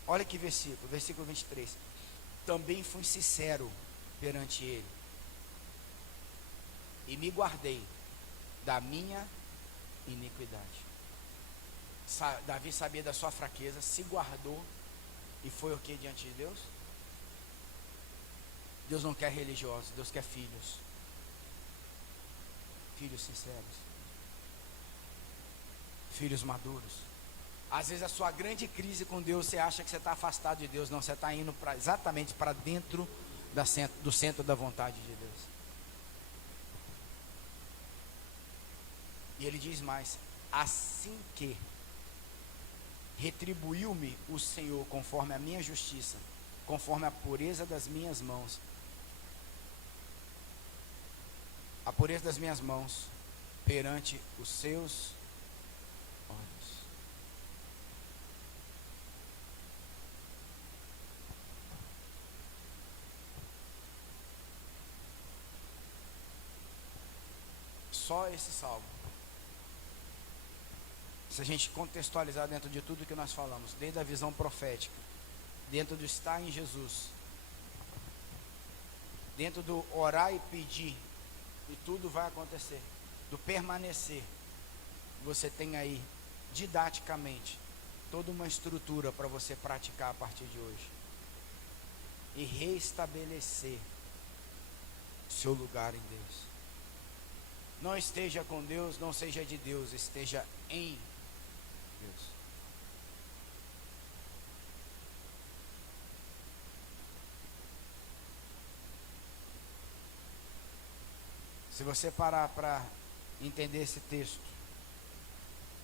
olha que versículo 23. Também fui sincero perante ele, e me guardei da minha iniquidade. Davi sabia da sua fraqueza, se guardou e foi o que diante de Deus? Deus não quer religiosos, Deus quer filhos. Filhos sinceros, filhos maduros. Às vezes a sua grande crise com Deus, você acha que você está afastado de Deus. Não, você está indo exatamente para dentro do centro da vontade de Deus. E ele diz mais: assim que retribuiu-me o Senhor conforme a minha justiça, conforme a pureza das minhas mãos. A pureza das minhas mãos perante os seus olhos. Só esse salmo, se a gente contextualizar dentro de tudo que nós falamos, desde a visão profética, dentro do estar em Jesus, dentro do orar e pedir, e tudo vai acontecer, do permanecer, você tem aí didaticamente toda uma estrutura para você praticar a partir de hoje e reestabelecer seu lugar em Deus. Não esteja com Deus, não seja de Deus, esteja em Deus. Se você parar para entender esse texto,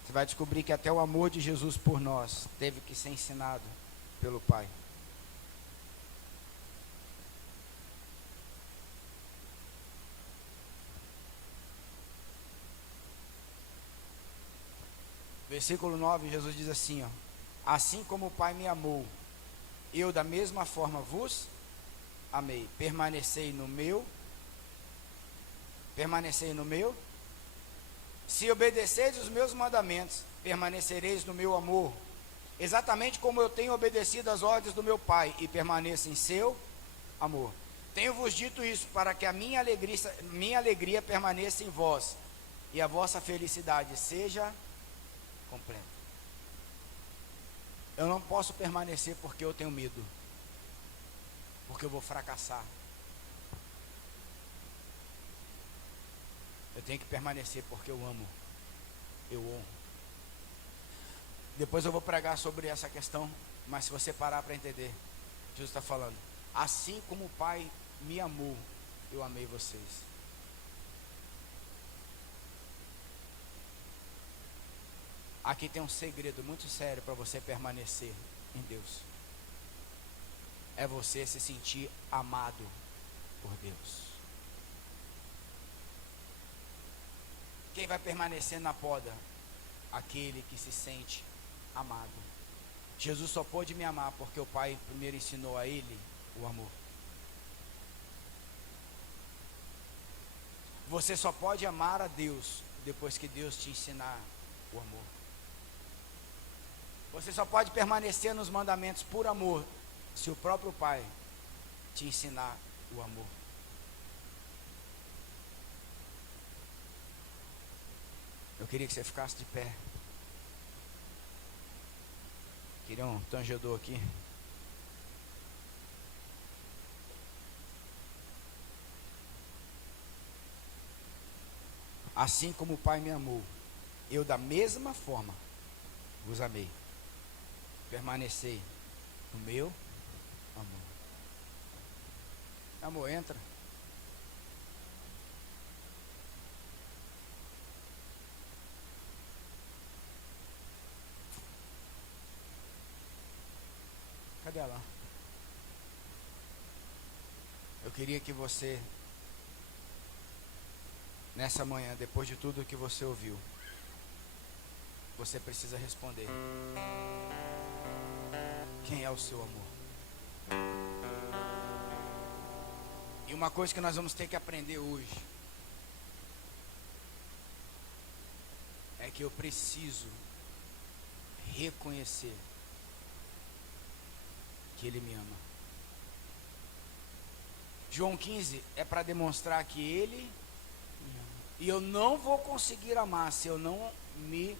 você vai descobrir que até o amor de Jesus por nós teve que ser ensinado pelo Pai. Versículo 9, Jesus diz assim, ó: assim como o Pai me amou, eu da mesma forma vos amei. Permanecei no meu. Se obedeceis os meus mandamentos, permanecereis no meu amor, exatamente como eu tenho obedecido às ordens do meu Pai, e permaneço em seu amor. Tenho-vos dito isso, para que a minha alegria permaneça em vós, e a vossa felicidade seja completa. Eu não posso permanecer porque eu tenho medo, porque eu vou fracassar. Eu tenho que permanecer porque eu amo, eu honro. Depois eu vou pregar sobre essa questão, mas se você parar para entender, Jesus está falando: assim como o Pai me amou, eu amei vocês. Aqui tem um segredo muito sério para você permanecer em Deus. É você se sentir amado por Deus. Quem vai permanecer na poda aquele que se sente amado. Jesus só pôde me amar porque o Pai primeiro ensinou a ele o amor. Você só pode amar a Deus depois que Deus te ensinar o amor. Você só pode permanecer nos mandamentos por amor se o próprio Pai te ensinar o amor. Eu queria que você ficasse de pé. Queria um tangedor aqui. Assim como o Pai me amou, eu da mesma forma vos amei. Permanecei no meu amor. Amor, entra. Cadê ela? Eu queria que você, nessa manhã, depois de tudo que você ouviu, você precisa responder: quem é o seu amor? E uma coisa que nós vamos ter que aprender hoje é que eu preciso reconhecer que Ele me ama. João 15 é para demonstrar que Ele me ama. E eu não vou conseguir amar se eu não me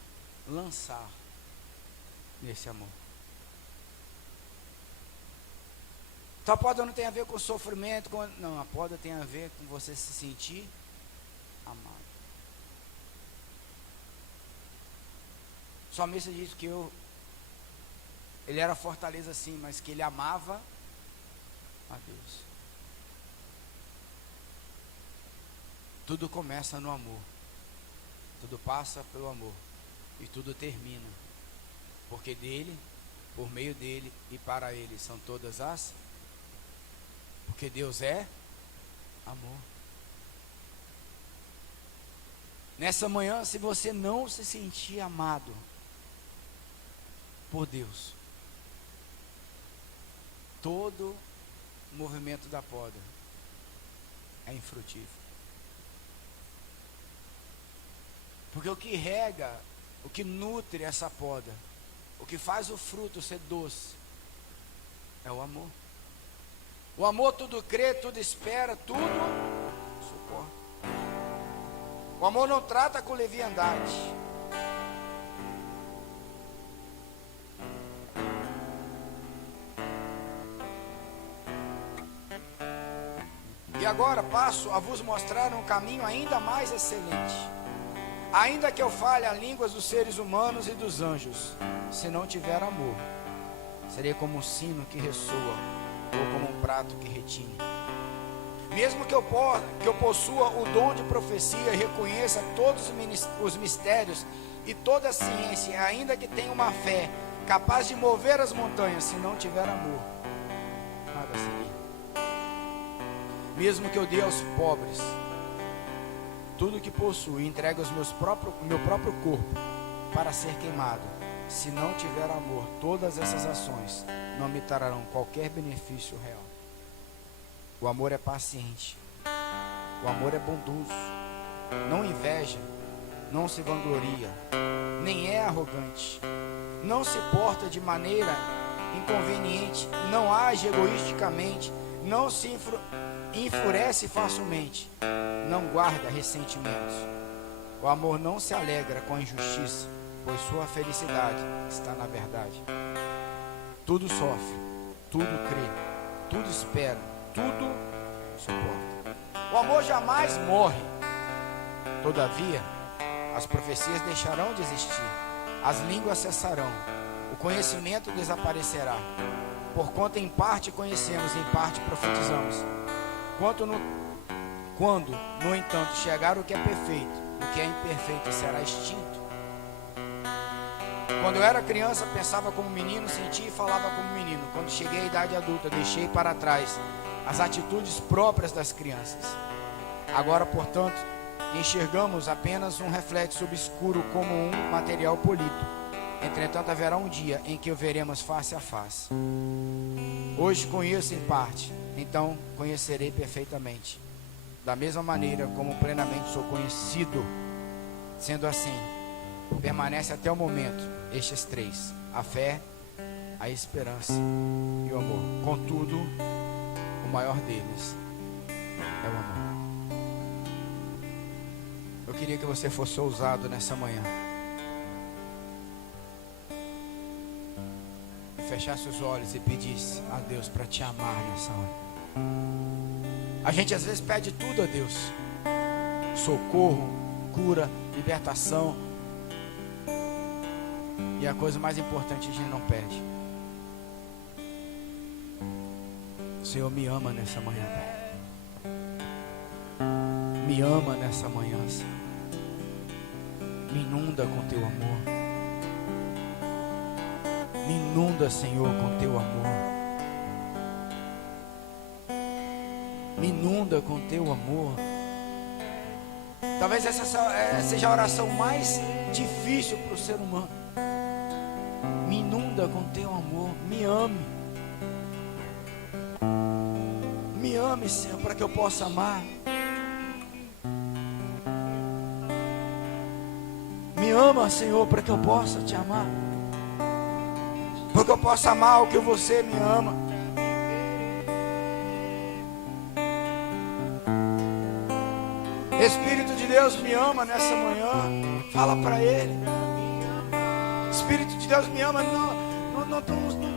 lançar nesse amor. Então a poda não tem a ver com sofrimento, não, a poda tem a ver com você se sentir amado. O salmista diz que ele era fortaleza sim, mas que ele amava a Deus. Tudo começa no amor, tudo passa pelo amor e tudo termina, porque dele, por meio dele e para ele são todas as, porque Deus é amor. Nessa manhã, se você não se sentir amado por Deus, todo movimento da poda é infrutífero. Porque o que rega, o que nutre essa poda, o que faz o fruto ser doce, é o amor. O amor tudo crê, tudo espera, tudo suporta. O amor não trata com leviandade. E agora passo a vos mostrar um caminho ainda mais excelente. Ainda que eu fale a línguas dos seres humanos e dos anjos, se não tiver amor, serei como um sino que ressoa, ou como um prato que retine. Mesmo que eu possua o dom de profecia e reconheça todos os mistérios e toda a ciência, ainda que tenha uma fé capaz de mover as montanhas, se não tiver amor, nada serei. Mesmo que eu dê aos pobres tudo que possuo e entregue o meu próprio corpo para ser queimado, se não tiver amor, todas essas ações não me trarão qualquer benefício real. O amor é paciente, o amor é bondoso, não inveja, não se vangloria, nem é arrogante, não se porta de maneira inconveniente, não age egoisticamente, não se enfurece facilmente, não guarda ressentimentos. O amor não se alegra com a injustiça, pois sua felicidade está na verdade. Tudo sofre, tudo crê, tudo espera, tudo suporta. O amor jamais morre. Todavia, as profecias deixarão de existir, as línguas cessarão, o conhecimento desaparecerá. Porquanto em parte conhecemos, em parte profetizamos. Quando, no entanto, chegar o que é perfeito, o que é imperfeito será extinto. Quando eu era criança, pensava como menino, sentia e falava como menino. Quando cheguei à idade adulta, deixei para trás as atitudes próprias das crianças. Agora, portanto, enxergamos apenas um reflexo obscuro como um material polido. Entretanto, haverá um dia em que o veremos face a face. Hoje conheço em parte, então conhecerei perfeitamente, da mesma maneira como plenamente sou conhecido. Sendo assim, permanece até o momento estes três: a fé, a esperança e o amor. Contudo, o maior deles é o amor. Eu queria que você fosse ousado nessa manhã e fechasse os olhos e pedisse a Deus para te amar nessa hora. A gente às vezes pede tudo a Deus: socorro, cura, libertação. E a coisa mais importante a gente não pede. O Senhor me ama nessa manhã, Pai. Me ama nessa manhã, Senhor. Me inunda com teu amor. Me inunda, Senhor, com teu amor. Me inunda com teu amor. Talvez essa seja a oração mais difícil para o ser humano. Me inunda com teu amor. Me ame. Me ame, Senhor, para que eu possa amar. Me ama, Senhor, para que eu possa te amar. Para que eu possa amar o que você me ama. Espírito de Deus me ama nessa manhã. Fala para Ele. Espírito de Deus me ama.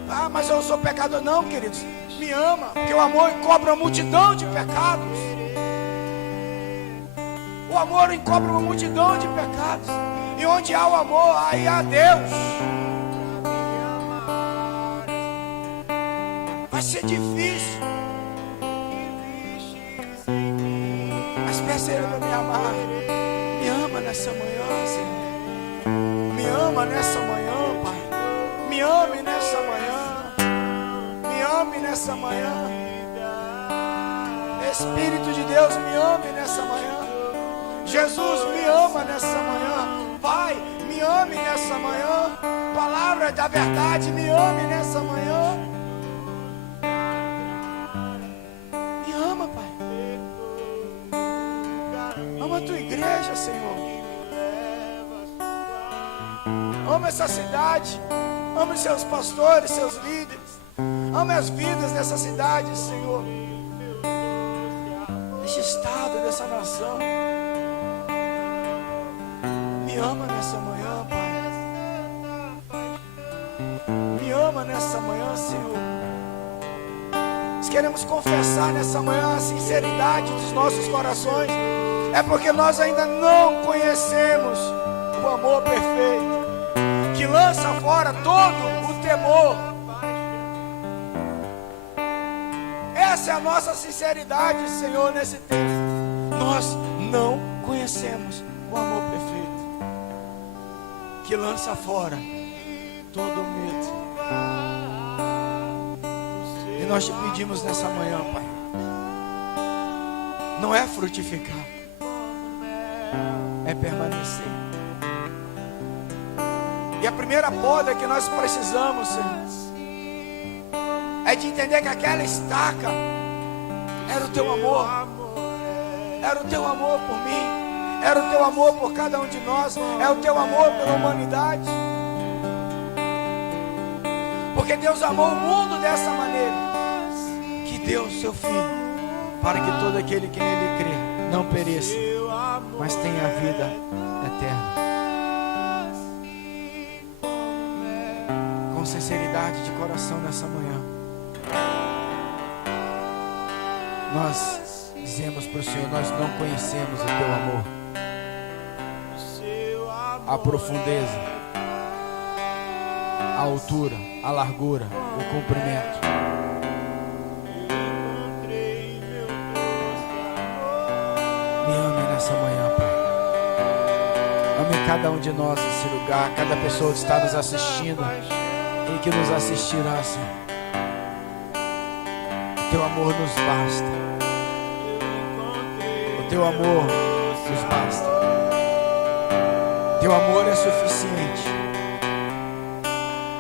Ah, mas eu sou pecador. Não, queridos. Me ama, porque o amor encobre uma multidão de pecados. O amor encobre uma multidão de pecados. E onde há o amor, aí há Deus. Vai ser difícil, mas peça Ele para me amar. Me ama nessa manhã, Senhor. Me ama nessa manhã, Pai. Me ame nessa manhã. Me ame nessa manhã. Espírito de Deus, me ame nessa manhã. Jesus, me ama nessa manhã. Pai, me ame nessa manhã. Palavra da verdade, me ame nessa manhã. Me ama, Pai. Ama a tua igreja, Senhor. Ama essa cidade. Ama os seus pastores, seus líderes. Ama as vidas dessa cidade, Senhor. Desse estado, dessa nação. Me ama nessa manhã, Pai. Me ama nessa manhã, Senhor. Nós queremos confessar nessa manhã a sinceridade dos nossos corações. É porque nós ainda não conhecemos o amor perfeito, que lança fora todo o temor. Essa é a nossa sinceridade, Senhor, nesse tempo. Nós não conhecemos o amor perfeito, que lança fora todo o medo. E nós te pedimos nessa manhã, Pai, não é frutificar, é permanecer. E a primeira poda que nós precisamos, Senhor, é de entender que aquela estaca era o teu amor. Era o teu amor por mim. Era o teu amor por cada um de nós. É o teu amor pela humanidade. Porque Deus amou o mundo dessa maneira, que deu o seu Filho, para que todo aquele que nele crê não pereça, mas tenha a vida eterna. Com sinceridade de coração nessa manhã, nós dizemos para o Senhor: nós não conhecemos o teu amor, a profundeza, a altura, a largura, o comprimento. Me ame nessa manhã, Pai. Ame cada um de nós nesse lugar, cada pessoa que está nos assistindo e que nos assistirá, Senhor. O teu amor nos basta. O teu amor nos basta. Teu amor é suficiente.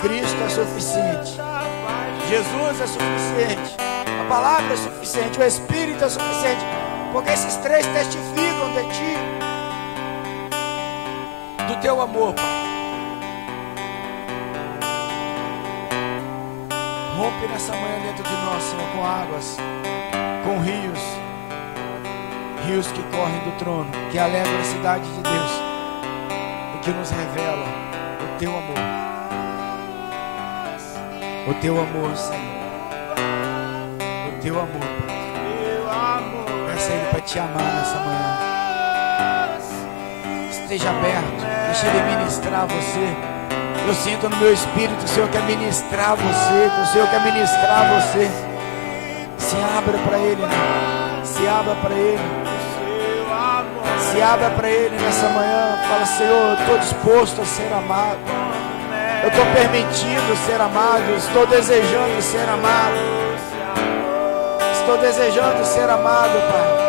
Cristo é suficiente. Jesus é suficiente. A palavra é suficiente. O Espírito é suficiente. Porque esses três testificam de ti, do teu amor, Pai. Rompe nessa manhã dentro de nós, Senhor, com águas, com rios, rios que correm do trono, que alegram a cidade de Deus e que nos revela o teu amor. O teu amor, Senhor. O teu amor, Pai. Peça a Ele para te amar nessa manhã. Esteja aberto, deixa Ele ministrar você. Eu sinto no meu espírito que o Senhor quer ministrar você, que o Senhor quer ministrar você. Se abra para Ele, né? Se abra para Ele. Se abra para Ele nessa manhã. Fala, Senhor, eu estou disposto a ser amado. Eu estou permitindo ser amado. Estou desejando ser amado. Estou desejando ser amado, Pai.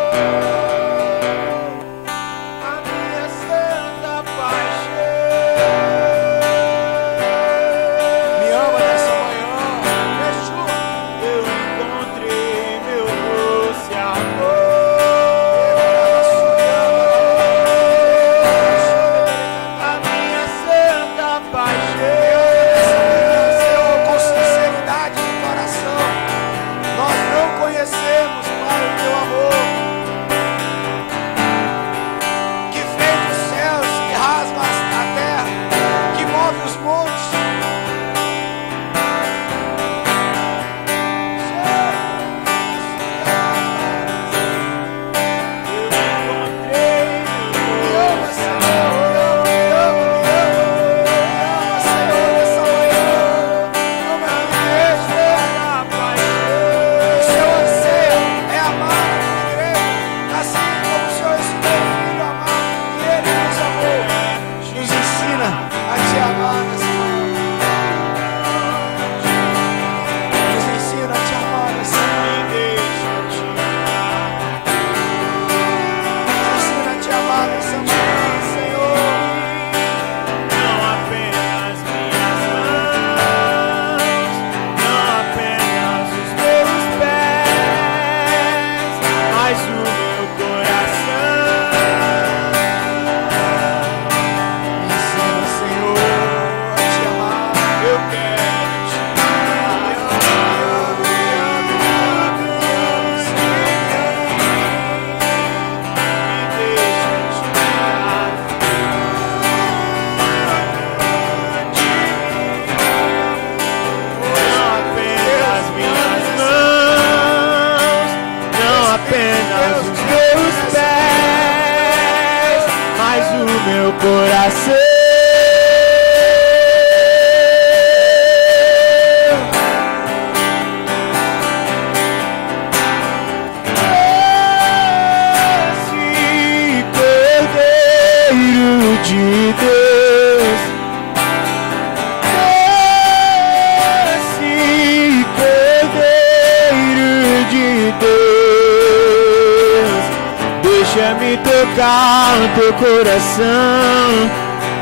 Coração,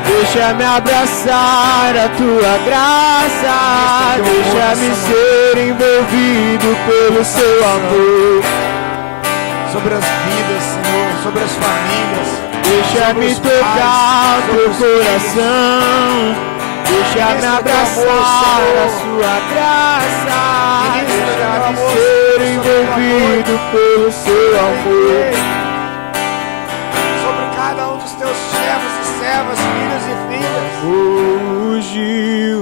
deixa-me abraçar a tua graça, deixa-me ser envolvido pelo seu amor. Sobre as vidas, Senhor, sobre as famílias, deixa-me tocar o teu coração, deixa-me abraçar a sua graça, deixa-me ser envolvido pelo seu amor. Cada um dos teus servos e servas, filhos e filhas, fugiu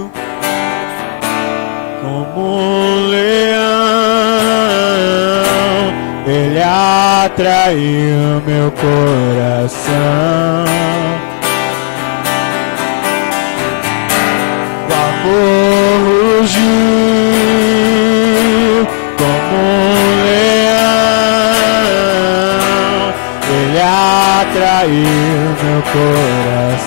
como um leão, ele atraiu meu coração. O amor rugiu como um leão, ele atraiu meu coração.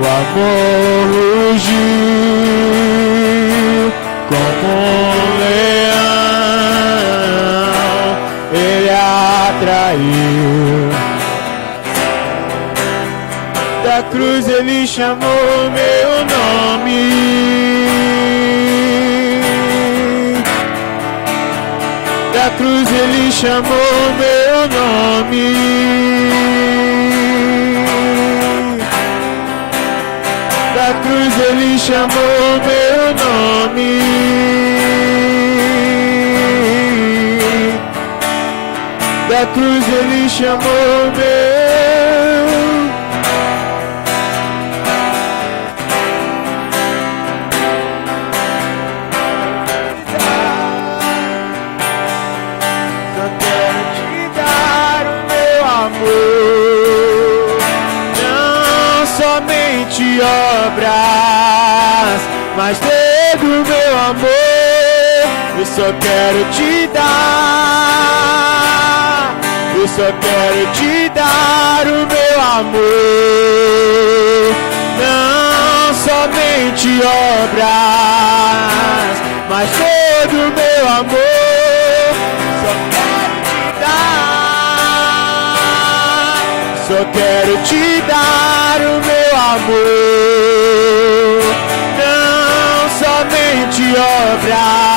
O amor rugiu como um leão, Da cruz ele chamou meu nome. Da cruz ele chamou meu nome. Da cruz ele chamou meu nome. Da cruz ele chamou meu. Só quero te dar o meu amor, não somente obras, mas todo o meu amor. Eu só quero te dar, eu só quero te dar o meu amor, não somente obras, mas todo o meu amor. Só quero te dar, só quero te dar o meu amor, não somente obras.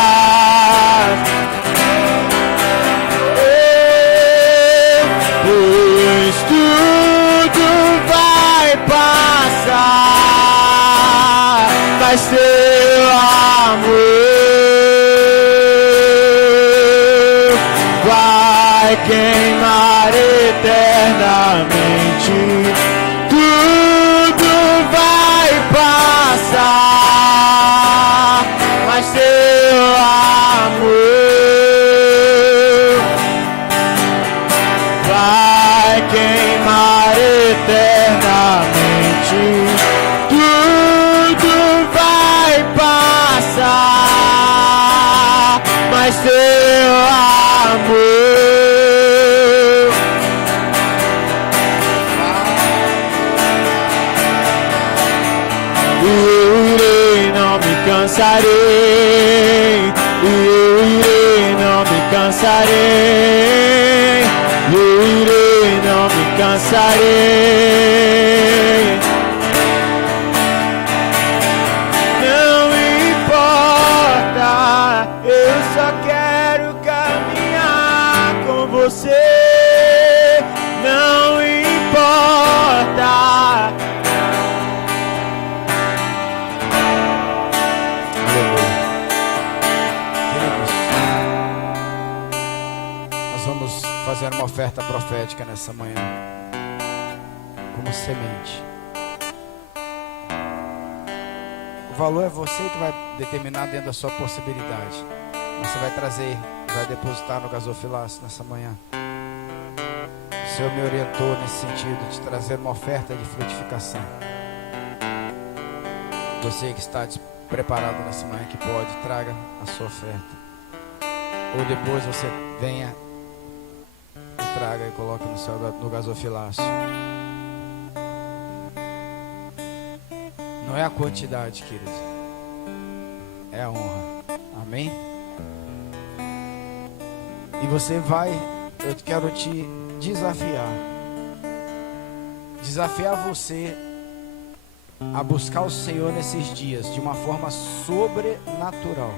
Pois tudo vai passar, mas teu amor vai queimar eternamente. Tudo vai passar, mas teu amor vai queimar eternamente. Tudo vai passar, mas teu amor. Eu irei, não me cansarei. Eu irei, não me cansarei. Eu irei, não me cansarei. Não importa, eu só quero caminhar com você. Não importa. Nós vamos fazer uma oferta profética nessa manhã, como semente. O valor é você que vai determinar dentro da sua possibilidade. Você vai trazer, vai depositar no gasofilácio nessa manhã. O Senhor me orientou nesse sentido de trazer uma oferta de frutificação. Você que está preparado nessa manhã, que pode, traga a sua oferta. Ou depois você venha e traga e coloque no gasofilácio. Não é a quantidade, querido, é a honra. Amém? E você vai, eu quero te desafiar você a buscar o Senhor nesses dias de uma forma sobrenatural,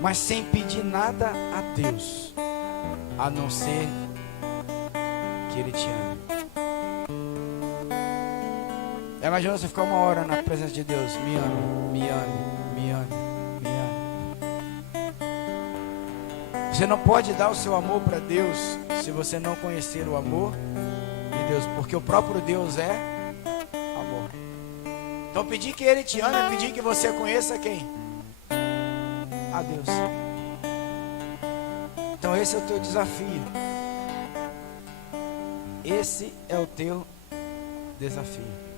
mas sem pedir nada a Deus, a não ser que Ele te ame. Imagina você ficar uma hora na presença de Deus. Me ame, me ame, me ame, me ame. Você não pode dar o seu amor para Deus se você não conhecer o amor de Deus, porque o próprio Deus é amor. Então pedir que Ele te ame é pedir que você conheça quem? A Deus. Então esse é o teu desafio. Esse é o teu desafio.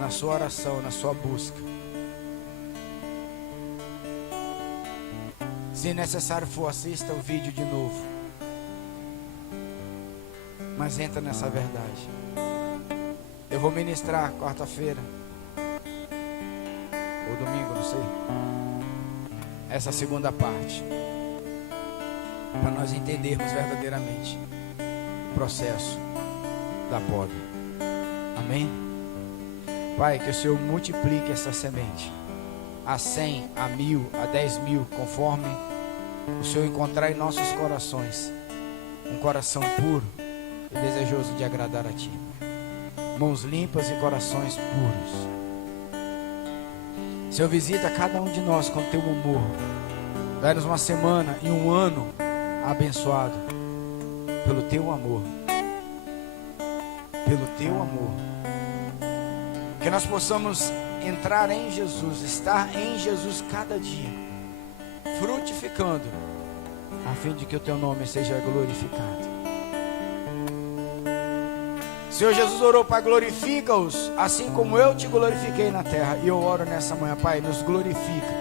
Na sua oração, na sua busca. Se necessário for, assista o vídeo de novo. Mas entra nessa verdade. Eu vou ministrar quarta-feira ou domingo, não sei, essa segunda parte, para nós entendermos verdadeiramente o processo da poda. Amém? Pai, que o Senhor multiplique essa semente a 100, a 1000, a 10.000, conforme o Senhor encontrar em nossos corações um coração puro e desejoso de agradar a Ti. Mãos limpas e corações puros. Senhor, visita cada um de nós com Teu amor. Dá-nos uma semana e um ano abençoado pelo Teu amor. Pelo Teu amor. Que nós possamos entrar em Jesus, estar em Jesus cada dia, frutificando, a fim de que o Teu nome seja glorificado. Senhor Jesus orou, Pai, glorifica-os, assim como eu Te glorifiquei na terra. E eu oro nessa manhã, Pai, nos glorifica,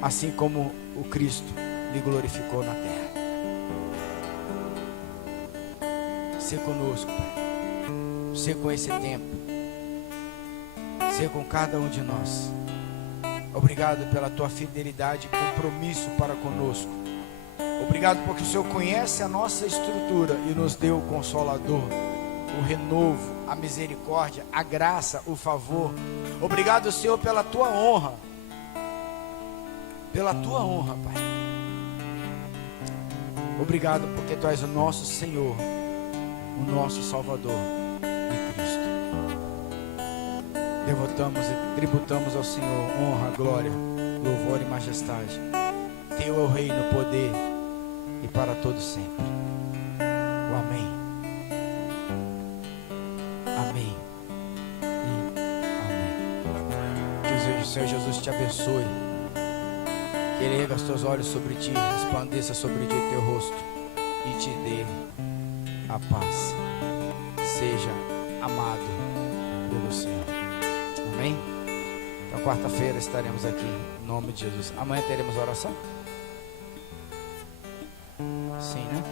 assim como o Cristo lhe glorificou na terra. Ser conosco, Pai, ser com esse tempo, ser com cada um de nós. Obrigado pela Tua fidelidade e compromisso para conosco. Obrigado porque o Senhor conhece a nossa estrutura e nos deu o Consolador, o renovo, a misericórdia, a graça, o favor. Obrigado, Senhor, pela Tua honra. Pela Tua honra, Pai. Obrigado porque Tu és o nosso Senhor, o nosso Salvador e Cristo. Devotamos e tributamos ao Senhor honra, glória, louvor e majestade. Teu é o reino, poder e para todos sempre. O amém. Amém e amém. Que o Senhor Jesus te abençoe. Que Ele erga os teus olhos sobre ti, resplandeça sobre ti o teu rosto e te dê a paz. Seja amado pelo Senhor. Amém? Então quarta-feira estaremos aqui em nome de Jesus. Amanhã teremos oração? Sim, né?